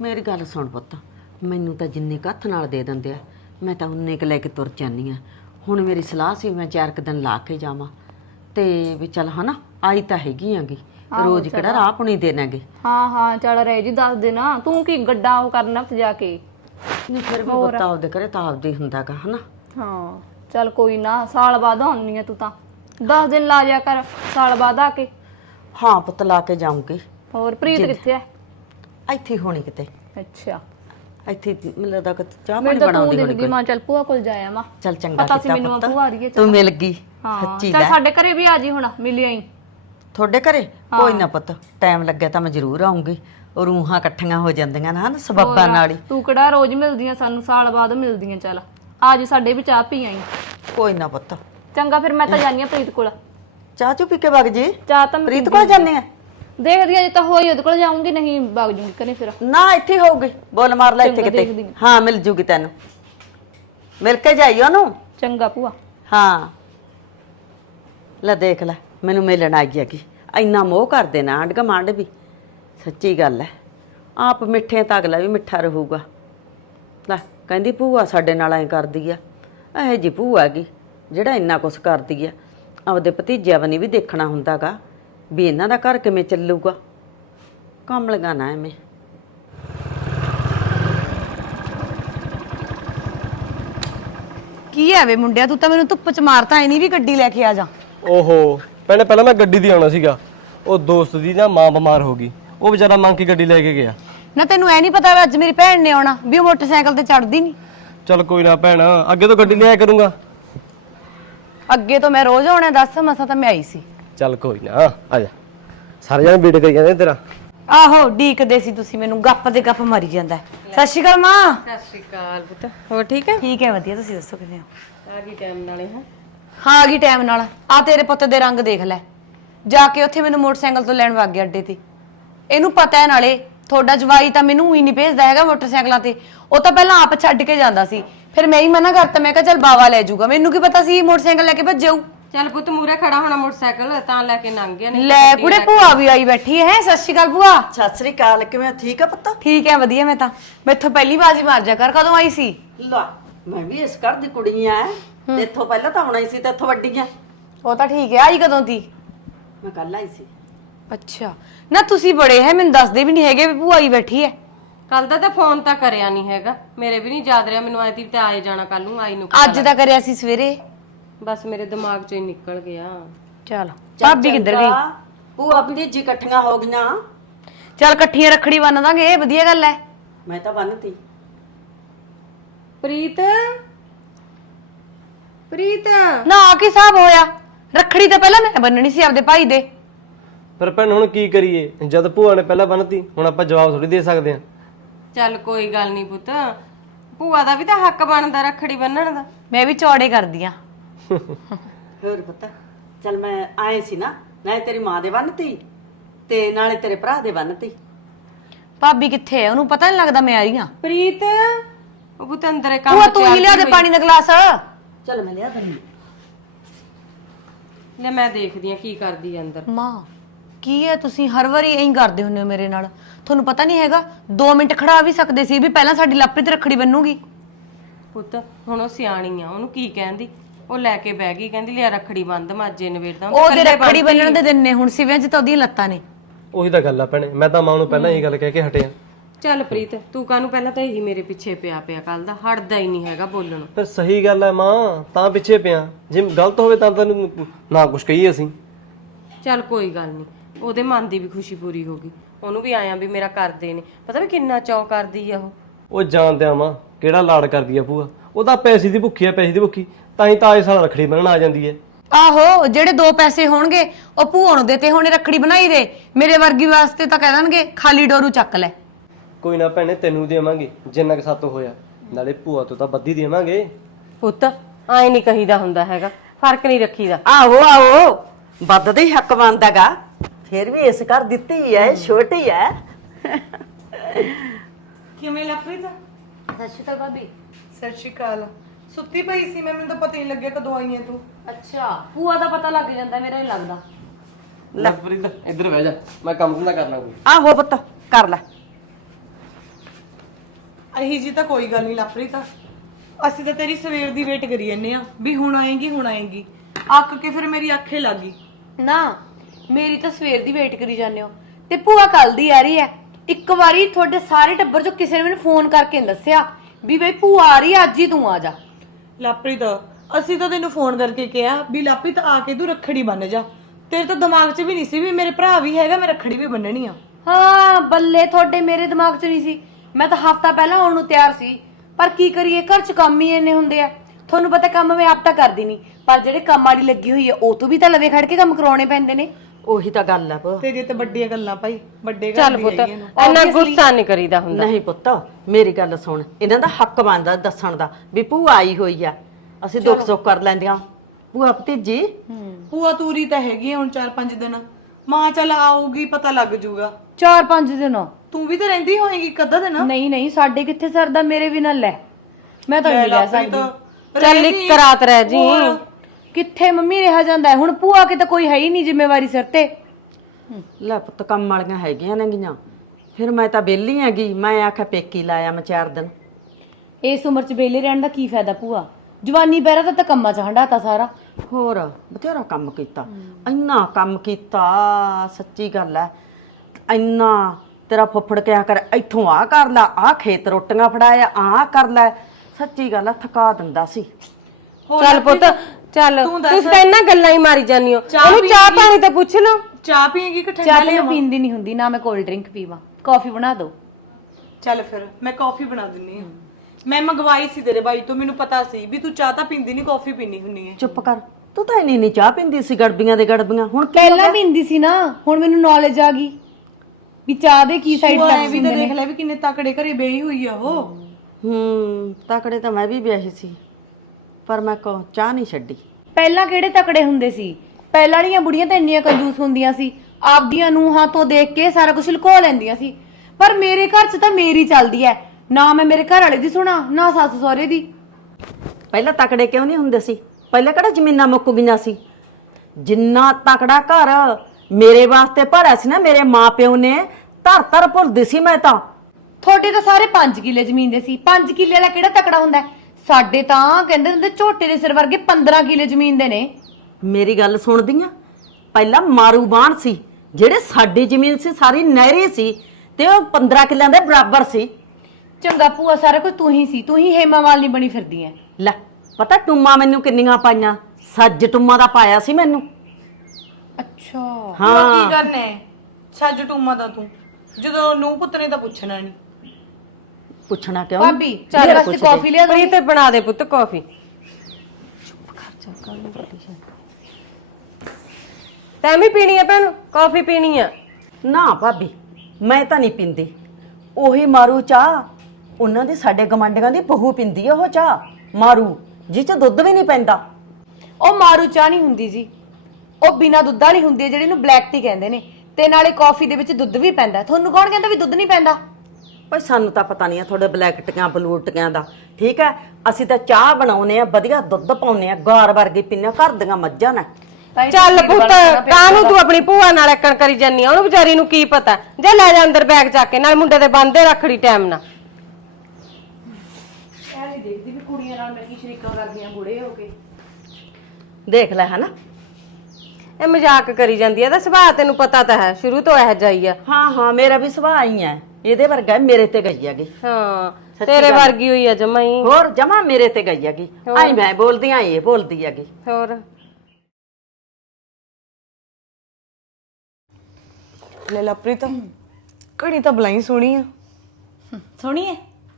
S4: ਮੇਰੀ ਗੱਲ ਸੁਣ ਪੁੱਤ ਮੈਨੂੰ ਤਾਂ ਜਿੰਨੇ ਕੁ ਹੱਥ ਨਾਲ ਦੇ ਦਿੰਦੇ ਆ ਮੈਂ ਤਾਂ ਉਨੇ ਕੁ ਲੈ ਕੇ ਤੁਰ ਜਾਂਦੀ ਆ। ਹੁਣ ਮੇਰੀ ਸਲਾਹ ਸੀ ਮੈਂ ਚਾਰ ਕੁ ਦਿਨ ਲਾ ਕੇ ਜਾਵਾਂ। ਤੇ ਵੀ ਚੱਲ ਹਨਾ ਆਈ ਤਾਂ ਹੈਗੀ ਆਂਗੀ ਰੋਜ਼ ਕਿਹੜਾ ਰਾਹ ਪੁਣੀ ਦੇਣਾਗੇ।
S5: ਹਾਂ ਹਾਂ ਚੱਲ ਰਹਿ ਜੀ ਦੱਸ ਦੇ ਨਾ। ਤੂੰ ਕੀ ਗੱਡਾ ਉਹ ਕਰਨਾ ਉੱਥੇ ਜਾ ਕੇ?
S4: ਨਹੀਂ ਫਿਰ ਵੀ ਪੁੱਤ ਆਪਦੇ ਘਰੇ ਤਾਂ ਆਪਦੇ ਹੁੰਦਾਗਾ ਹਨਾ?
S5: ਹਾਂ। ਚੱਲ ਕੋਈ ਨਾ ਸਾਲ ਬਾਅਦ ਆਉਣੀ ਆ ਤੂੰ ਤਾਂ। 10 ਦਿਨ ਲਾ ਜਾ ਕਰ ਸਾਲ ਬਾਅਦ ਆ ਕੇ।
S4: ਹਾਂ ਪੁੱਤ ਲਾ ਕੇ ਜਾਊਂਗੀ।
S5: ਹੋਰ ਪ੍ਰੀਤ ਕਿੱਥੇ ਐ
S4: ਇੱਥੇ ਹੋਣੀ ਕਿਤੇ।
S5: ਅੱਛਾ।
S4: ਇੱਥੇ ਮੈਨੂੰ ਲੱਗਦਾ ਕਿ ਚਾਹ
S5: ਮੈਨੂੰ
S4: ਪਾਣੀ
S5: ਤਾਂ ਤੂੰ
S4: ਬਣਾਉਂਦੀ ਹੋਣੀ
S5: ਦਿਖਦੀ ਮਾਂ ਚੱਲ ਭੂਆ ਕੋਲ ਜਾਇਆ ਮਾਂ
S4: ਚੱਲ ਚੰਗਾ
S5: ਪਤਾ ਸੀ
S4: ਕੀਤਾ
S5: ਮੈਨੂੰ ਭੂਆ ਆ ਰਹੀ ਹੈ
S4: ਤੂੰ ਮਿਲ ਗਈ।
S5: ਹਾਂ
S4: ਸੱਚੀ
S5: ਚੱਲ
S4: ਲੈ।
S5: ਸਾਡੇ ਘਰੇ ਵੀ ਆ ਜੀ ਹੁਣ ਮਿਲ ਆਈ।
S4: ਤੁਹਾਡੇ ਘਰੇ? ਕੋਈ ਨਾ ਪੁੱਤ ਟਾਈਮ ਲੱਗਿਆ ਤਾਂ ਮੈਂ ਜ਼ਰੂਰ ਆਉਂਗੀ। ਰੂਹਾਂ ਇਕੱਠੀਆਂ ਹੋ ਜਾਂਦੀਆਂ ਨੇ ਹਨ ਸਬੱਬਾਂ ਨਾਲ ਹੀ।
S5: ਤੂੰ ਕਿਹੜਾ ਰੋਜ਼ ਮਿਲਦੀਆਂ ਸਾਨੂੰ ਸਾਲ ਬਾਅਦ ਮਿਲਦੀਆਂ ਚੱਲ। ਆ ਜੀ ਸਾਡੇ ਵੀ ਚਾਹ ਪੀ ਆਈ।
S4: ਕੋਈ ਨਾ ਪੁੱਤ।
S5: ਚੰਗਾ ਫਿਰ ਮੈਂ ਤਾਂ ਜਾਨੀ ਆ ਪ੍ਰੀਤ ਕੋਲ।
S4: ਚਾਹ ਚੁ ਪੀ ਕੇ ਵਗ ਜੀ।
S5: ਚਾਹ ਤਾਂ ਮੈਂ
S4: ਪ੍ਰੀਤ ਕੋਲ ਜਾਂਦੇ ਆ?
S5: ਦੇਖਦੀ ਆ ਜੇ ਤਾਂ ਹੋਈ ਉਹਦੇ ਕੋਲ ਜਾਊਂਗੀ ਨਹੀਂ ਵਗ ਜੂੰਗੀ ਕਨੇ ਫਿਰ।
S4: ਨਾ ਇੱਥੇ ਹੋਊਗੀ। ਬੋਲ ਮਾਰ ਲੈ ਇੱਥੇ
S5: ਚੰਗਾ,
S4: ਕਿਤੇ।
S5: ਹਾਂ।
S4: ਹਾਂ ਮਿਲ ਜੂਗੀ ਤੈਨੂੰ। ਮਿਲ ਕੇ ਜਾਈ ਉਹਨੂੰ?
S5: ਚੰਗਾ ਭੂਆ।
S4: ਹਾਂ। ਲੈ ਦੇਖ ਲੈ ਮੈਨੂੰ ਮਿਲਣ ਆ ਗਿਆ ਕੀ ਇੰਨਾ ਮੋਹ ਕਰਦੇ ਨਾ ਆਂਢ ਗੁਆਂਢ ਵੀ। ਸੱਚੀ ਗੱਲ ਹੈ। ਆਪ ਮਿੱਠੇ ਤਾਂ ਅਗਲਾ ਵੀ ਮਿੱਠਾ ਰਹੂਗਾ। ਲੈ। ਕਹਿੰਦੀ ਭੂਆ ਸਾਡੇ ਨਾਲ ਐ ਕਰਦੀ ਆ। ਇਹ ਜੀ ਭੂਆ ਗੀ ਜਿਹੜਾ ਇੰਨਾ ਕੁਛ ਕਰਦੀ ਆ। ਆਪਦੇ ਭਤੀਜਿਆਂ ਬਣੀ ਵੀ ਦੇਖਣਾ ਹੁੰਦਾਗਾ ਵੀ ਇਹਨਾਂ ਦਾ ਘਰ ਕਿਵੇਂ ਚੱਲੂਗਾ। ਕੰਮ ਲਗਾਣਾ ਐਵੇਂ।
S1: ਕੀ ਹੈ ਵੇ ਮੁੰਡਿਆ ਤੂੰ ਤਾਂ ਮੈਨੂੰ ਧੁੱਪ ਚ ਮਾਰਤਾ ਐ ਨਹੀਂ ਵੀ ਗੱਡੀ ਲੈ ਕੇ ਆ ਜਾ।
S2: ਓਹੋ ਭੈਣੇ ਪਹਿਲਾਂ ਮੈਂ ਗੱਡੀ ਦੀ ਆਉਣਾ ਸੀਗਾ। ਉਹ ਦੋਸਤ ਦੀ ਨਾ ਮਾਂ ਬਿਮਾਰ ਹੋ ਗਈ। ਉਹ ਵਿਚਾਰਾ ਮੰਗ ਕੇ ਗੱਡੀ ਲੈ ਕੇ ਗਿਆ।
S6: ਨਾ ਤੈਨੂੰ ਐ ਨਹੀਂ ਪਤਾ ਵੀ ਅੱਜ ਮੇਰੀ ਭੈਣ ਨੇ ਆਉਣਾ ਵੀ ਉਹ ਮੋਟਰਸਾਈਕਲ ਤੇ ਚੜਦੀ ਨਹੀਂ
S2: ਚੱਲ ਕੋਈ ਨਾ ਭੈਣ ਅੱਗੇ ਤੋਂ ਗੱਡੀ ਲਿਆ ਕਰੂੰਗਾ।
S6: ਅੱਗੇ ਤੋਂ ਮੈਂ ਰੋਜ਼ ਆਉਣਾ ਦੱਸ ਮਸਾ ਤਾਂ ਮੈਂ ਆਈ ਸੀ।
S2: ਚੱਲ ਕੋਈ ਨਾ ਆ ਜਾ। ਸਾਰੇ ਜਣੇ ਵੇਟ ਕਰੀ ਜਾਂਦੇ ਤੇਰਾ।
S6: ਆਹੋ ਡੀਕਦੇ ਸੀ ਤੁਸੀਂ ਮੈਨੂੰ ਗੱਪ ਦੇ ਗੱਪ ਮਾਰੀ ਜਾਂਦਾ। ਸਤਿ ਸ਼੍ਰੀ ਅਕਾਲ ਮਾਂ।
S3: ਸਤਿ ਸ਼੍ਰੀ ਅਕਾਲ ਪੁੱਤ ਹੋਰ ਠੀਕ ਹੈ?
S6: ਠੀਕ ਹੈ ਵਧੀਆ ਤੁਸੀਂ ਦੱਸੋ ਕਿਵੇਂ ਹੋ?
S3: ਆ ਗਈ ਟਾਈਮ ਨਾਲੇ ਹਾਂ
S6: ਹਾਂ। ਆ ਗਈ ਟਾਈਮ ਨਾਲ। ਆ ਤੇਰੇ ਪੁੱਤ ਦੇ ਰੰਗ ਦੇਖ ਲੈ। ਜਾ ਕੇ ਉੱਥੇ ਮੈਨੂੰ ਮੋਟਰਸਾਈਕਲ ਤੋਂ ਲੈਣ ਵਗ ਗਿਆ ਅੱਡੇ ਤੇ। ਇਹਨੂੰ ਪਤਾ ਹੈ ਨਾਲੇ ਤੁਹਾਡਾ ਜਵਾਈ ਤਾਂ ਮੈਨੂੰ ਹੀ ਨਹੀਂ ਭੇਜਦਾ ਹੈਗਾ ਮੋਟਰਸਾਈਕਲਾਂ ਤੇ। ਉਹ ਤਾਂ ਪਹਿਲਾਂ ਆਪ ਛੱਡ ਕੇ ਜਾਂਦਾ ਸੀ। ਫਿਰ ਮੈਂ ਹੀ ਮਨਾ ਕਰਤਾ ਮੈਂ ਕਿਹਾ ਚੱਲ ਬਾਵਾ ਲੈ ਜਾਊਗਾ। ਮੈਨੂੰ ਕੀ ਪਤਾ ਸੀ ਇਹ ਮੋਟਰਸਾਈਕਲ ਲੈ ਕੇ ਭੱਜਿਆਊ
S3: ਚੱਲ ਪੁੱਤ ਮੂਰੇ ਖੜਾ ਹੋਣਾ ਮੋਟਰਸਾਈਕਲ ਤਾਂ ਲੈ ਕੇ ਲੰਘ ਗਿਆ ਨਹੀਂ
S6: ਲੈ ਕੁੜੇ ਭੂਆ ਵੀ ਆਈ ਬੈਠੀ ਹੈ ਸਤਿ ਸ਼੍ਰੀ ਅਕਾਲ ਭੂਆ।
S4: ਸਤਿ ਸ੍ਰੀ ਅਕਾਲ ਕਿਵੇਂ ਠੀਕ ਆ ਪੁੱਤ?
S6: ਠੀਕ ਹੈ ਵਧੀਆ ਮੈਂ ਤਾਂ। ਮੈਥੋਂ ਪਹਿਲੀ ਬਾਜੀ ਮਾਰ ਜਾ ਕਰ ਕਦੋਂ ਆਈ ਸੀ?
S4: ਲਾ ਮੈਂ ਵੀ ਇਸ ਘਰ ਦੀ ਕੁੜੀ ਆ। ਤੇਥੋਂ ਪਹਿਲਾਂ ਤਾਂ ਆਉਣਾ ਹੀ ਸੀ ਤੇਥੋਂ ਵੱਡੀ ਆ।
S6: ਉਹ ਤਾਂ ਠੀਕ ਹੈ ਆਈ ਕਦੋਂ ਤੀ
S4: ਮੈਂ ਕੱਲ ਆਈ ਸੀ।
S6: ਅੱਛਾ। ਨਾ ਤੁਸੀਂ ਬੜੇ ਹੈ ਮੈਨੂੰ ਦੱਸਦੇ ਵੀ ਨਹੀਂ ਹੈਗੇ ਵੀ ਭੂਆ ਆਈ ਬੈਠੀ ਹੈ।
S3: ਕੱਲ ਦਾ ਤਾਂ ਫੋਨ ਤਾਂ ਕਰਿਆ ਨਹੀਂ ਹੈਗਾ। ਮੇਰੇ ਵੀ ਨਹੀਂ ਯਾਦ ਰਿਹਾ ਮੈਨੂੰ ਆਈ ਤੀ ਤੇ ਆਏ ਜਾਣਾ ਕੱਲ ਨੂੰ ਆਈ ਨੂੰ
S6: ਅੱਜ ਦਾ ਕਰਿਆ ਸੀ ਸਵੇਰੇ।
S3: ਬਸ ਮੇਰੇ ਦਿਮਾਗ ਚੋਂ ਹੀ ਨਿਕਲ ਗਿਆ।
S6: ਚਲ ਭਾਬੀ ਕਿੱਧਰ ਗਈ?
S4: ਭੂਆ ਭਤੀਜੀ ਇਕੱਠੀਆਂ ਹੋ ਗਈਆਂ।
S6: ਚਲ ਇਕੱਠੀਆਂ ਰੱਖੜੀ ਬੰਨ ਦਾਂਗੇ ਇਹ ਵਧੀਆ ਗੱਲ ਹੈ।
S4: ਮੈਂ ਤਾਂ ਬੰਨਤੀ।
S3: ਪ੍ਰੀਤ? ਪ੍ਰੀਤ?
S6: ਨਾ ਆ ਕੀ ਹਿਸਾਬ ਹੋਇਆ। ਰੱਖੜੀ ਤਾਂ ਪਹਿਲਾਂ ਮੈਂ ਬੰਨਣੀ ਸੀ ਆਪਦੇ ਭਾਈ ਦੇ।
S2: ਪਰ ਭੈਣ ਹੁਣ ਕੀ ਕਰੀਏ? ਜਦ ਭੂਆ ਨੇ ਪਹਿਲਾਂ ਬੰਨਤੀ ਹੁਣ ਆਪਾਂ ਜਵਾਬ ਥੋੜੀ ਦੇ ਸਕਦੇ ਆ
S3: ਚੱਲ ਕੋਈ ਗੱਲ ਨਹੀਂ ਪੁੱਤ। ਭੂਆ ਦਾ ਵੀ ਤਾਂ ਹੱਕ ਬਣਦਾ ਰੱਖੜੀ ਬੰਨਣ ਦਾ।
S6: ਮੈਂ ਵੀ ਚੌੜੇ ਕਰਦੀ ਆ।
S4: ਹੋਰ ਪਤਾ ਚਲ ਮੈਂ ਆਏ ਸੀ ਨਾ ਨਾਲੇ ਤੇਰੀ ਮਾਂ ਦੇ ਬੰਨਤੀ ਤੇ ਨਾਲੇ ਤੇਰੇ ਭਰਾ ਦੇ ਬੰਨਤੀ।
S6: ਭਾਬੀ ਕਿੱਥੇ ਹੈ ਉਹਨੂੰ ਪਤਾ ਨਹੀਂ ਲੱਗਦਾ ਮੈਂ ਆ ਰਹੀ ਆ।
S3: ਪ੍ਰੀਤ ਉਹ ਪੁੱਤ ਅੰਦਰੇ ਕੰਮ
S6: ਭੂਆ ਤੂੰ ਹੀ ਲਿਆ ਦੇ ਪਾਣੀ ਦਾ ਗਲਾਸ।
S4: ਚਲ ਮੈਂ ਲਿਆ ਦਿੰਦੀ
S3: ਲੈ ਮੈਂ ਦੇਖਦੀ ਆ ਕੀ ਕਰਦੀ ਆ ਅੰਦਰ।
S6: ਮਾਂ ਕੀ ਹੈ? ਤੁਸੀਂ ਹਰ ਵਾਰੀ ਐਂ ਕਰਦੇ ਹੁੰਦੇ ਹੋ ਮੇਰੇ ਨਾਲ। ਤੁਹਾਨੂੰ ਪਤਾ ਨਹੀਂ ਹੈਗਾ? 2 ਮਿੰਟ ਖੜਾ ਵੀ ਸਕਦੇ ਸੀ ਵੀ ਪਹਿਲਾਂ ਸਾਡੀ ਲਾਪਰੀ ਤੇ ਰੱਖੜੀ ਬੰਨੂਗੀ।
S3: ਪੁੱਤ ਹੁਣ ਉਹ ਸਿਆਣੀ ਆ ਉਹਨੂੰ ਕੀ ਕਹਿੰਦੀ? ਉਹ ਲੈ ਕੇ ਬਹਿ ਗਈ ਕਹਿੰਦੀ ਲਿਆ ਰੱਖੜੀ ਬੰਦ ਮਾਜੇ ਨਵੇੜਦਾ
S6: ਉਹਦੇ ਰੱਖੜੀ ਬੰਨਣ ਦੇ ਦਿਨ ਨੇ ਹੁਣ ਸਿਵਿਆਂ 'ਚ ਤਾਂ ਉਹਦੀਆਂ ਲੱਤਾਂ ਨੇ।
S2: ਉਹੀ ਤਾਂ ਗੱਲ ਆ ਭੈਣੇ ਮੈਂ ਤਾਂ ਮਾਂ ਨੂੰ ਪਹਿਲਾਂ ਇਹ ਗੱਲ ਕਹਿ ਕੇ ਹਟਿਆ।
S3: ਚੱਲ ਪ੍ਰੀਤ ਤੂੰ ਕਾਹਨੂੰ ਪਹਿਲਾਂ ਤਾਂ ਇਹੀ ਮੇਰੇ ਪਿੱਛੇ ਪਿਆ ਪਿਆ ਕੱਲ ਦਾ ਹਟਦਾ ਹੀ ਨਹੀਂ ਹੈਗਾ ਬੋਲਣ।
S2: ਪਰ ਸਹੀ ਗੱਲ ਹੈ ਮਾਂ ਤਾਂ ਪਿੱਛੇ ਪਿਆ। ਜੇ ਗਲਤ ਹੋਵੇ ਤਾਂ ਤੈਨੂੰ ਨਾ ਕੁਝ ਕਹੀਏ ਅਸੀਂ।
S3: ਚੱਲ ਕੋਈ ਗੱਲ ਨਹੀਂ ਉਹਦੇ ਮਨ ਦੀ ਵੀ ਖੁਸ਼ੀ ਪੂਰੀ ਹੋ ਗਈ। ਉਹਨੂੰ ਵੀ ਆਇਆ ਵੀ ਮੇਰਾ ਕਰਦੇ ਨੇ। ਪਤਾ ਵੀ ਕਿੰਨਾ ਚਾਅ ਕਰਦੀ ਆ ਉਹ।
S2: ਉਹ ਜਾਣਦੇ ਆ ਮਾਂ ਕਿਹੜਾ ਲਾੜ ਕਰਦੀ ਆ ਭੂਆ। ਉਹ ਤਾਂ ਪੈਸੇ ਦੀ ਭੁੱਖੀ ਆ ਪੈਸੇ ਦੀ ਭੁੱਖੀ। ਤਾਂ ਹੀ ਤਾਂ ਆਏ ਸਾਲ ਰੱਖੜੀ ਬੰਨਣ ਆ ਜਾਂਦੀ ਹੈ
S6: ਆਹੋ ਜਿਹੜੇ ਦੋ ਪੈਸੇ ਹੋਣਗੇ ਉਹ ਭੂਆ ਨੂੰ ਦੇਤੇ ਹੋਣੇ ਰੱਖੜੀ ਬਣਾਈ ਦੇ। ਮੇਰੇ ਵਰਗੀ ਵਾਸਤੇ ਤਾਂ ਕਹਿ ਦੇਣਗੇ ਖਾਲੀ ਡੋਰੂ ਚੱਕ ਲੈ।
S2: ਕੋਈ ਨਾ ਭੈਣੇ ਤੈਨੂੰ ਦੇਵਾਂਗੇ ਜਿੰਨਾ ਕਿ ਸਾਤੋਂ ਹੋਇਆ। ਨਾਲੇ ਭੂਆ ਤੋਂ ਤਾਂ ਬੱਦੀ ਦੇਵਾਂਗੇ।
S3: ਪੁੱਤ ਆਏ ਨਹੀਂ ਕਹੀਦਾ ਹੁੰਦਾ ਹੈਗਾ। ਫ਼ਰਕ ਨਹੀਂ ਰੱਖੀਦਾ।
S4: ਆਹੋ ਆਹੋ। ਵੱਧ ਹੀ ਹੱਕ ਮੰਨਦਾਗਾ ਫਿਰ ਵੀ ਇਸ ਘਰ ਦਿੱਤੀ ਐ ਛੋਟੀ ਐ
S1: ਕਿਵੇਂ ਲੱਪਰੀ ਤਾਂ
S6: ਸਤਿ ਸ਼੍ਰੀ ਅਕਾਲ ਭਾਬੀ।
S1: ਸਤਿ ਸ਼੍ਰੀ ਅਕਾਲ। ਸੁੱਤੀ ਪਈ ਸੀ ਮੈਂ ਮੈਨੂੰ ਤਾਂ ਪਤਾ ਹੀ ਨਹੀਂ ਲੱਗਿਆ ਕਦੋਂ ਆਈ ਹੈ ਤੂੰ।
S6: ਅੱਛਾ ਭੂਆ ਦਾ ਪਤਾ ਲੱਗ ਜਾਂਦਾ ਮੇਰਾ ਨਹੀਂ ਲੱਗਦਾ।
S2: ਲੈ। ਫਰੀਦ ਇੱਧਰ ਬਹਿ ਜਾ ਮੈਂ ਕੰਮ ਧੰਦਾ ਕਰਨਾ ਕੋਈ
S4: ਆਹੋ ਪੁੱਤ ਕਰ ਲੈ।
S1: ਅਹੀ ਜੀ ਤਾਂ ਕੋਈ ਗੱਲ ਨਹੀਂ ਲੱਪਰੀ ਤਾਂ ਅਸੀਂ ਤਾਂ ਤੇਰੀ ਸਵੇਰ ਦੀ ਵੇਟ ਕਰੀ ਜੰਨੇ ਆ ਵੀ ਹੁਣ ਆਏਗੀ ਹੁਣ ਆਏਗੀ। ਅੱਕ ਕੇ ਫਿਰ ਮੇਰੀ ਅੱਖੇ ਲੱਗ ਗਈ।
S6: ਨਾ ਮੇਰੀ ਤਾਂ ਸਵੇਰ ਦੀ ਵੇਟ ਕਰੀ ਜਾਂਦੇ ਹੋ। ਤੇ ਭੂਆ ਕੱਲ ਦੀ ਆ ਰਹੀ ਹੈ। ਇੱਕ ਵਾਰੀ ਤੁਹਾਡੇ ਸਾਰੇ ਟੱਬਰ ਚੋਂ ਕਿਸੇ ਨੇ ਮੈਨੂੰ ਫੋਨ ਕਰਕੇ ਨੀ ਦੱਸਿਆ ਵੀ ਬਈ ਭੂਆ ਆ ਰਹੀ ਹੈ ਅੱਜ ਹੀ ਤੂੰ ਆ ਜਾ।
S1: ਲਾਪਰੀ ਤਾਂ ਅਸੀਂ ਤਾਂ ਤੈਨੂੰ ਫੋਨ ਕਰਕੇ ਕਿਹਾ ਵੀ ਲਾਪਰੀ ਤਾਂ ਆ ਕੇ ਤੂੰ ਰੱਖੜੀ ਬੰਨ ਜਾ। ਤੇਰੇ ਤਾਂ ਦਿਮਾਗ 'ਚ ਵੀ ਨਹੀਂ ਸੀ ਵੀ ਮੇਰੇ ਭਰਾ ਵੀ ਹੈਗਾ ਮੈਂ ਰੱਖੜੀ ਵੀ ਬੰਨਣੀ ਆ।
S6: ਹਾਂ ਬੱਲੇ ਤੁਹਾਡੇ ਮੇਰੇ ਦਿਮਾਗ 'ਚ ਨਹੀਂ ਸੀ। ਮੈਂ ਤਾਂ ਹਫਤਾ ਪਹਿਲਾਂ ਆਉਣ ਨੂੰ ਤਿਆਰ ਸੀ। ਪਰ ਕੀ ਕਰੀਏ ਘਰ 'ਚ ਕੰਮ ਹੀ ਇੰਨੇ ਹੁੰਦੇ ਆ। ਤੁਹਾਨੂੰ ਪਤਾ ਕੰਮ ਮੈਂ ਆਪ ਤਾਂ ਕਰਦੀ ਨਹੀਂ। ਪਰ ਜਿਹੜੇ ਕੰਮ ਵਾਲੀ ਲੱਗੀ ਹੋਈ ਹੈ ਉਹ ਤੋਂ ਵੀ ਤਾਂ ਲਵੇ ਖੜ ਕੇ ਕੰਮ ਕਰਾਉਣੇ ਪੈਂਦੇ ਨੇ।
S4: ਉਹੀ ਤਾਂ ਗੱਲ ਐ ਪੁੱਤ
S1: ਤੇਰੀ ਤਾਂ ਵੱਡੀਆਂ ਗੱਲਾਂ ਭਾਈ ਵੱਡੇ ਘਰ
S3: ਚੱਲ
S1: ਦੀ
S3: ਪੁੱਤ
S1: ਹੈਗੀਆਂ ਨੇ।
S3: ਇੰਨਾ ਗੁੱਸਾ ਨਹੀਂ ਕਰੀਦਾ ਹੁੰਦਾ।
S4: ਨਹੀਂ ਪੁੱਤ ਮੇਰੀ ਗੱਲ ਸੁਣ ਇਹਨਾਂ ਦਾ ਹੱਕ ਬਣਦਾ ਦੱਸਣ ਦਾ ਵੀ ਭੂਆ ਆਈ ਹੋਈ ਆ ਅਸੀਂ ਦੁੱਖ ਸੁੱਖ ਕਰ ਲੈਂਦੀਆਂ ਭੂਆ ਭਤੀਜੀ?
S1: ਭੂਆ ਤੂਰੀ ਤਾਂ ਹੈਗੀ ਆ ਹੁਣ 4-5 ਦਿਨ। ਮਾਂ ਚੱਲ ਆਊਗੀ ਪਤਾ ਲੱਗ ਜੂਗਾ।
S6: ਚਾਰ ਪੰਜ ਦਿਨ।
S1: ਤੂੰ ਵੀ ਤਾਂ ਰਹਿੰਦੀ ਹੋਏਗੀ ਕਦਾ ਦਿਨ।
S6: ਨਹੀਂ ਨਹੀਂ ਸਾਡੇ ਕਿੱਥੇ ਸਰਦਾ? ਮੇਰੇ ਵੀ ਨਾਲ ਲੈ। ਮੈਂ ਤਾਂ ਨਹੀਂ ਰਹਿ ਸਕਦੀ।
S3: ਚੱਲ ਇੱਕ ਰਾਤ ਰਹਿ ਜੀ।
S6: ਕਿੱਥੇ ਮੰਮੀ ਰਿਹਾ ਜਾਂਦਾ ਹੈ? ਹੁਣ ਭੂਆ ਕੇ ਤਾਂ ਕੋਈ ਹੈ ਹੀ ਨਹੀਂ ਜ਼ਿੰਮੇਵਾਰੀ ਸਿਰ ਤੇ।
S4: ਲੈ ਪੁੱਤ ਕੰਮ ਵਾਲੀਆਂ ਹੈਗੀਆਂ ਨੇਗੀਆਂ। ਫਿਰ ਮੈਂ ਤਾਂ ਵਿਹਲੀ ਹੈਗੀ ਮੈਂ ਆਖਿਆ ਪੇਕੀ ਲਾਇਆ ਮੈਂ ਚਾਰ ਦਿਨ।
S6: ਇਸ ਉਮਰ 'ਚ ਬੇਲੇ ਰਹਿਣ ਦਾ ਕੀ ਫਾਇਦਾ ਭੂਆ? ਜਵਾਨੀ ਬਹਿਰਾ ਤਾਂ ਤਾਂ ਕੰਮਾਂ 'ਚ ਹੰਡਾਤਾ ਸਾਰਾ।
S4: ਹੋਰ ਬਥੇਰਾ ਕੰਮ ਕੀਤਾ। ਇੰਨਾ ਕੰਮ ਕੀਤਾ ਸੱਚੀ ਗੱਲ ਐ ਇੰਨਾ ਤੇਰਾ ਫੁੱਫੜ ਕਿਹਾ ਕਰ ਇੱਥੋਂ ਆ ਕਰ ਲੈ ਆ ਖੇਤ ਰੋਟੀਆਂ ਫੜਾਇਆ ਆ ਕਰ ਲੈ। ਸੱਚੀ ਗੱਲ ਐ ਥਕਾ ਦਿੰਦਾ ਸੀ।
S3: ਚੱਲ ਪੁੱਤ ਚੱਲ
S1: ਤੂੰ ਦੱਸ।
S3: ਤੁਸੀਂ ਤਾਂ ਇਹਨਾਂ ਗੱਲਾਂ ਹੀ ਮਾਰੀ ਜਾਂਦੀ ਹੋ। ਉਹਨੂੰ ਚਾਹ ਪਾਣੀ ਤਾਂ ਪੁੱਛ ਲਓ।
S1: ਚਾਹ ਪੀਏਗੀ ਕਿ ਠੰਡਾ
S6: ਚਾਹ ਮੈਨੂੰ ਪੀਂਦੀ ਨਹੀਂ ਹੁੰਦੀ ਨਾ ਮੈਂ ਕੋਲਡ ਡਰਿੰਕ ਪੀਵਾਂ। ਕਾਫੀ ਬਣਾ ਦਿਓ।
S1: ਚੱਲ ਫਿਰ ਮੈਂ ਕਾਫੀ ਬਣਾ ਦਿੰਨੀ ਆ। ਮੈਂ ਮੰਗਵਾਈ ਸੀ ਤੇਰੇ ਬਾਈ ਤੋਂ ਮੈਨੂੰ ਪਤਾ ਸੀ ਵੀ ਤੂੰ ਚਾਹ ਤਾਂ ਪੀਂਦੀ ਨਹੀਂ ਕਾਫੀ ਪੀਣੀ ਹੁੰਨੀ ਹੈ
S4: ਚੁੱਪ ਕਰ। ਤੂੰ ਤਾਂ ਇੰਨੀ ਨਹੀਂ ਚਾਹ ਪਿੰਦੀ ਸੀ ਗੜਬੀਆਂ ਦੇ ਗੜਬੀਆਂ। ਹੁਣ ਕੀ
S6: ਪਹਿਲਾਂ ਪੀਂਦੀ ਸੀ ਨਾ ਹੁਣ ਮੈਨੂੰ ਨੌਲੇਜ ਆ ਗਈ। ਵੀ ਚਾਹ ਦੇ ਕੀ ਸਾਈਡ
S1: ਤੂੰ ਐਂ
S6: ਇਫੈਕਟਸ
S1: ਵੀ ਤਾਂ ਦੇਖ ਲੈ ਵੀ ਕਿੰਨੇ ਤਕੜੇ ਘਰੇ ਬੇਈ ਹੋਈ ਆ ਉਹ।
S4: ਹੂੰ ਤਕੜੇ ਤਾਂ ਮੈਂ ਵੀ ਵਿਆਹੀ ਸੀ। ਪਰ ਮੈਂ ਕੋ ਚਾਹ ਨਹੀਂ ਛੱਡੀ।
S6: ਪਹਿਲਾਂ ਕਿਹੜੇ ਤਕੜੇ ਹੁੰਦੇ ਸੀ? ਪਹਿਲਾਂ ਵਾਲੀਆਂ ਬੁੜੀਆਂ ਤਾਂ ਇੰਨੀਆਂ ਕੰਜੂਸ ਹੁੰਦੀਆਂ ਸੀ। ਆਪਦੀਆਂ ਨੂੰਹਾਂ ਤੋਂ ਦੇਖ ਕੇ ਸਾਰਾ ਕੁਝ ਲੁਕੋ ਲੈਂਦੀਆਂ ਸੀ। ਪਰ ਮੇਰੇ ਘਰ 'ਚ ਤਾਂ ਮੇਰੀ ਚੱਲਦੀ ਐ। ਨਾ ਮੈਂ ਮੇਰੇ ਘਰ ਵਾਲੇ ਦੀ ਸੁਣਾ ਨਾ ਸੱਸ ਸਹੁਰੇ ਦੀ।
S4: ਪਹਿਲਾਂ ਤਕੜੇ ਕਿਉਂ ਨਹੀਂ ਹੁੰਦੇ ਸੀ? ਪਹਿਲਾਂ ਕਿਹੜਾ ਜ਼ਮੀਨਾਂ ਮੁੱਕ ਗਈਆਂ ਸੀ? ਜਿੰਨਾ ਤਕੜਾ ਘਰ ਮੇਰੇ ਵਾਸਤੇ ਭਰਿਆ ਸੀ ਨਾ ਮੇਰੇ ਮਾਪਿਓ ਨੇ ਧਰ ਧਰ ਭੁੱਲਦੀ ਸੀ ਮੈਂ ਤਾਂ।
S6: ਤੁਹਾਡੇ ਤਾਂ ਸਾਰੇ 5 ਕਿੱਲੇ ਜ਼ਮੀਨ ਦੇ ਸੀ। 5 ਕਿੱਲੇ ਵਾਲਾ ਕਿਹੜਾ ਤਕੜਾ ਹੁੰਦਾ ਹੈ? ਸਾਡੇ ਤਾਂ ਕਹਿੰਦੇ ਹੁੰਦੇ ਝੋਟੇ ਦੇ ਸਿਰ ਵਰਗੇ 15 ਕਿੱਲੇ ਜ਼ਮੀਨ ਦੇ ਨੇ।
S4: ਮੇਰੀ ਗੱਲ ਸੁਣਦੀਆਂ? ਪਹਿਲਾਂ ਮਾਰੂ ਬਾਣ ਸੀ ਜਿਹੜੇ ਸਾਡੀ ਜ਼ਮੀਨ ਸੀ ਸਾਰੀ ਨਹਿਰੀ ਸੀ ਤੇ ਉਹ 15 ਕਿੱਲਿਆਂ ਦੇ ਬਰਾਬਰ ਸੀ।
S6: ਚੰਗਾ ਭੂਆ ਸਾਰਾ ਕੁਝ ਤੂੰ ਹੀ ਸੀ ਤੂੰ ਹੀ ਹੇਮਾ ਮਾਲਨੀ ਬਣੀ ਫਿਰਦੀ ਐ।
S4: ਲੈ ਪਤਾ ਟੁੰਮਾ ਮੈਨੂੰ ਕਿੰਨੀਆਂ ਪਾਈਆਂ? ਸੱਜ ਟੁੰਮਾ ਦਾ ਪਾਇਆ ਸੀ ਮੈਨੂੰ।
S6: ਅੱਛਾ
S1: ਹਾਂ
S4: ਹਾਂ।
S1: ਕੀ ਕਰਨਾ ਹੈ ਛੱਜ ਟੂਮਾ ਦਾ ਤੂੰ ਜਦੋਂ ਨੂੰ ਪੁੱਤ ਨੇ ਤਾਂ ਪੁੱਛਣਾ ਨਹੀਂ
S4: ਪੁੱਛਣਾ ਕਿਉਂ?
S6: ਭਾਬੀ ਚਾਹ
S4: ਮੇਰਾ
S6: ਵਾਸਤੇ। ਕਾਫੀ ਲਿਆ ਦੋ
S3: ਪ੍ਰੀਤ ਬਣਾ ਦੇ ਪੁੱਤ ਕਾਫੀ ਤੈਂ ਵੀ ਪੀਣੀ ਆ ਭੈਣ ਕਾਫੀ ਪੀਣੀ ਆ।
S4: ਨਾ ਭਾਬੀ ਮੈਂ ਤਾਂ ਨਹੀਂ ਪਿੰਦੀ। ਉਹੀ ਮਾਰੂ ਚਾਹ ਉਹਨਾਂ ਦੀ ਸਾਡੇ ਗਮੰਡੀਆਂ ਦੀ ਬਹੂ ਪਿੰਦੀ ਆ ਉਹ ਚਾਹ। ਮਾਰੂ ਜਿਹ ਚ ਦੁੱਧ ਵੀ ਨਹੀਂ ਪੈਂਦਾ।
S6: ਉਹ ਮਾਰੂ ਚਾਹ ਨਹੀਂ ਹੁੰਦੀ ਜੀ। ਉਹ ਬਿਨਾ ਦੁੱਧ ਵਾਲੀ ਹੁੰਦੀ ਹੈ ਜਿਹੜੀ ਇਹਨੂੰ ਬਲੈਕ ਟੀ ਕਹਿੰਦੇ ਨੇ। ਤੇ ਨਾਲੇ ਕਾਫੀ ਦੇ ਵਿੱਚ ਦੁੱਧ ਵੀ ਪੈਂਦਾ। ਤੁਹਾਨੂੰ ਕੌਣ ਕਹਿੰਦਾ ਵੀ ਦੁੱਧ ਨਹੀਂ ਪੈਂਦਾ?
S4: ਭਾਈ ਸਾਨੂੰ ਤਾਂ ਪਤਾ ਨਹੀਂ ਆ ਤੁਹਾਡੇ ਬਲੈਕ ਟੀਆਂ ਬਲੂ ਟੀਆਂ ਦਾ। ਠੀਕ ਹੈ? ਅਸੀਂ ਤਾਂ ਚਾਹ ਬਣਾਉਨੇ ਆ ਵਧੀਆ ਦੁੱਧ ਪਾਉਨੇ ਆ ਗਾਰ ਵਰਗੀ ਪੀਨੇ ਘਰ ਦੀਆਂ ਮੱਝਾਂ ਨੇ।
S3: ਚੱਲ ਪੁੱਤ ਕਾਹਨੂੰ ਤੂੰ ਆਪਣੀ ਭੂਆ ਨਾਲ ਐਕਣ ਕਰੀ ਜਾਨੀ ਆ? ਉਹਨੂੰ ਵਿਚਾਰੀ ਨੂੰ ਕੀ ਪਤਾ? ਜਾ ਲੈ ਜਾ ਅੰਦਰ ਬੈਗ ਚੱਕ ਕੇ ਨਾਲ ਮੁੰਡੇ ਦੇ ਬੰਦੇ ਰੱਖੜੀ ਟਾਈਮ ਨਾਲ।
S6: ਦੇਖਦੀ ਵੀ ਕੁੜੀਆਂ ਨਾਲ ਮਿਲ ਕੇ ਸ਼ਰੀਕਾਂ ਕਰਦੀਆਂ ਬੁੜੇ ਹੋ ਕੇ।
S4: ਦੇਖ ਲੈ ਹਨਾ।
S3: ਇਹ ਮਜ਼ਾਕ ਕਰੀ ਜਾਂਦੀ ਆ ਤਾਂ ਸੁਭਾਅ ਤੈਨੂੰ ਪਤਾ ਤਾਂ ਹੈ ਸ਼ੁਰੂ ਤੋਂ ਇਹ ਜਾਈ ਆ।
S4: ਹਾਂ ਹਾਂ ਮੇਰਾ ਵੀ ਸੁਭਾਅ ਹੀ ਹੈ ਇਹਦੇ ਵਰਗਾ ਹੈ, ਮੇਰੇ ਤੇ ਗਈ ਹੈਗੀ।
S3: ਹਾਂ ਤੇਰੇ। ਵਰਗੀ ਹੋਈ ਆ ਜਮਾ ਹੀ।
S4: ਹੋਰ ਜਮਾ ਮੇਰੇ ਤੇ ਗਈ ਹੈਗੀ। ਆਈ ਮੈਂ ਬੋਲਦੀ ਆਈ ਇਹ ਬੋਲਦੀ ਹੈਗੀ।
S3: ਹੋਰ।
S1: ਲੈ ਲਾ ਪ੍ਰੀਤ ਘੜੀ ਤਾਂ ਬਲਾਈ ਸੋਹਣੀ ਆ।
S6: ਸੋਹਣੀ ਹੈ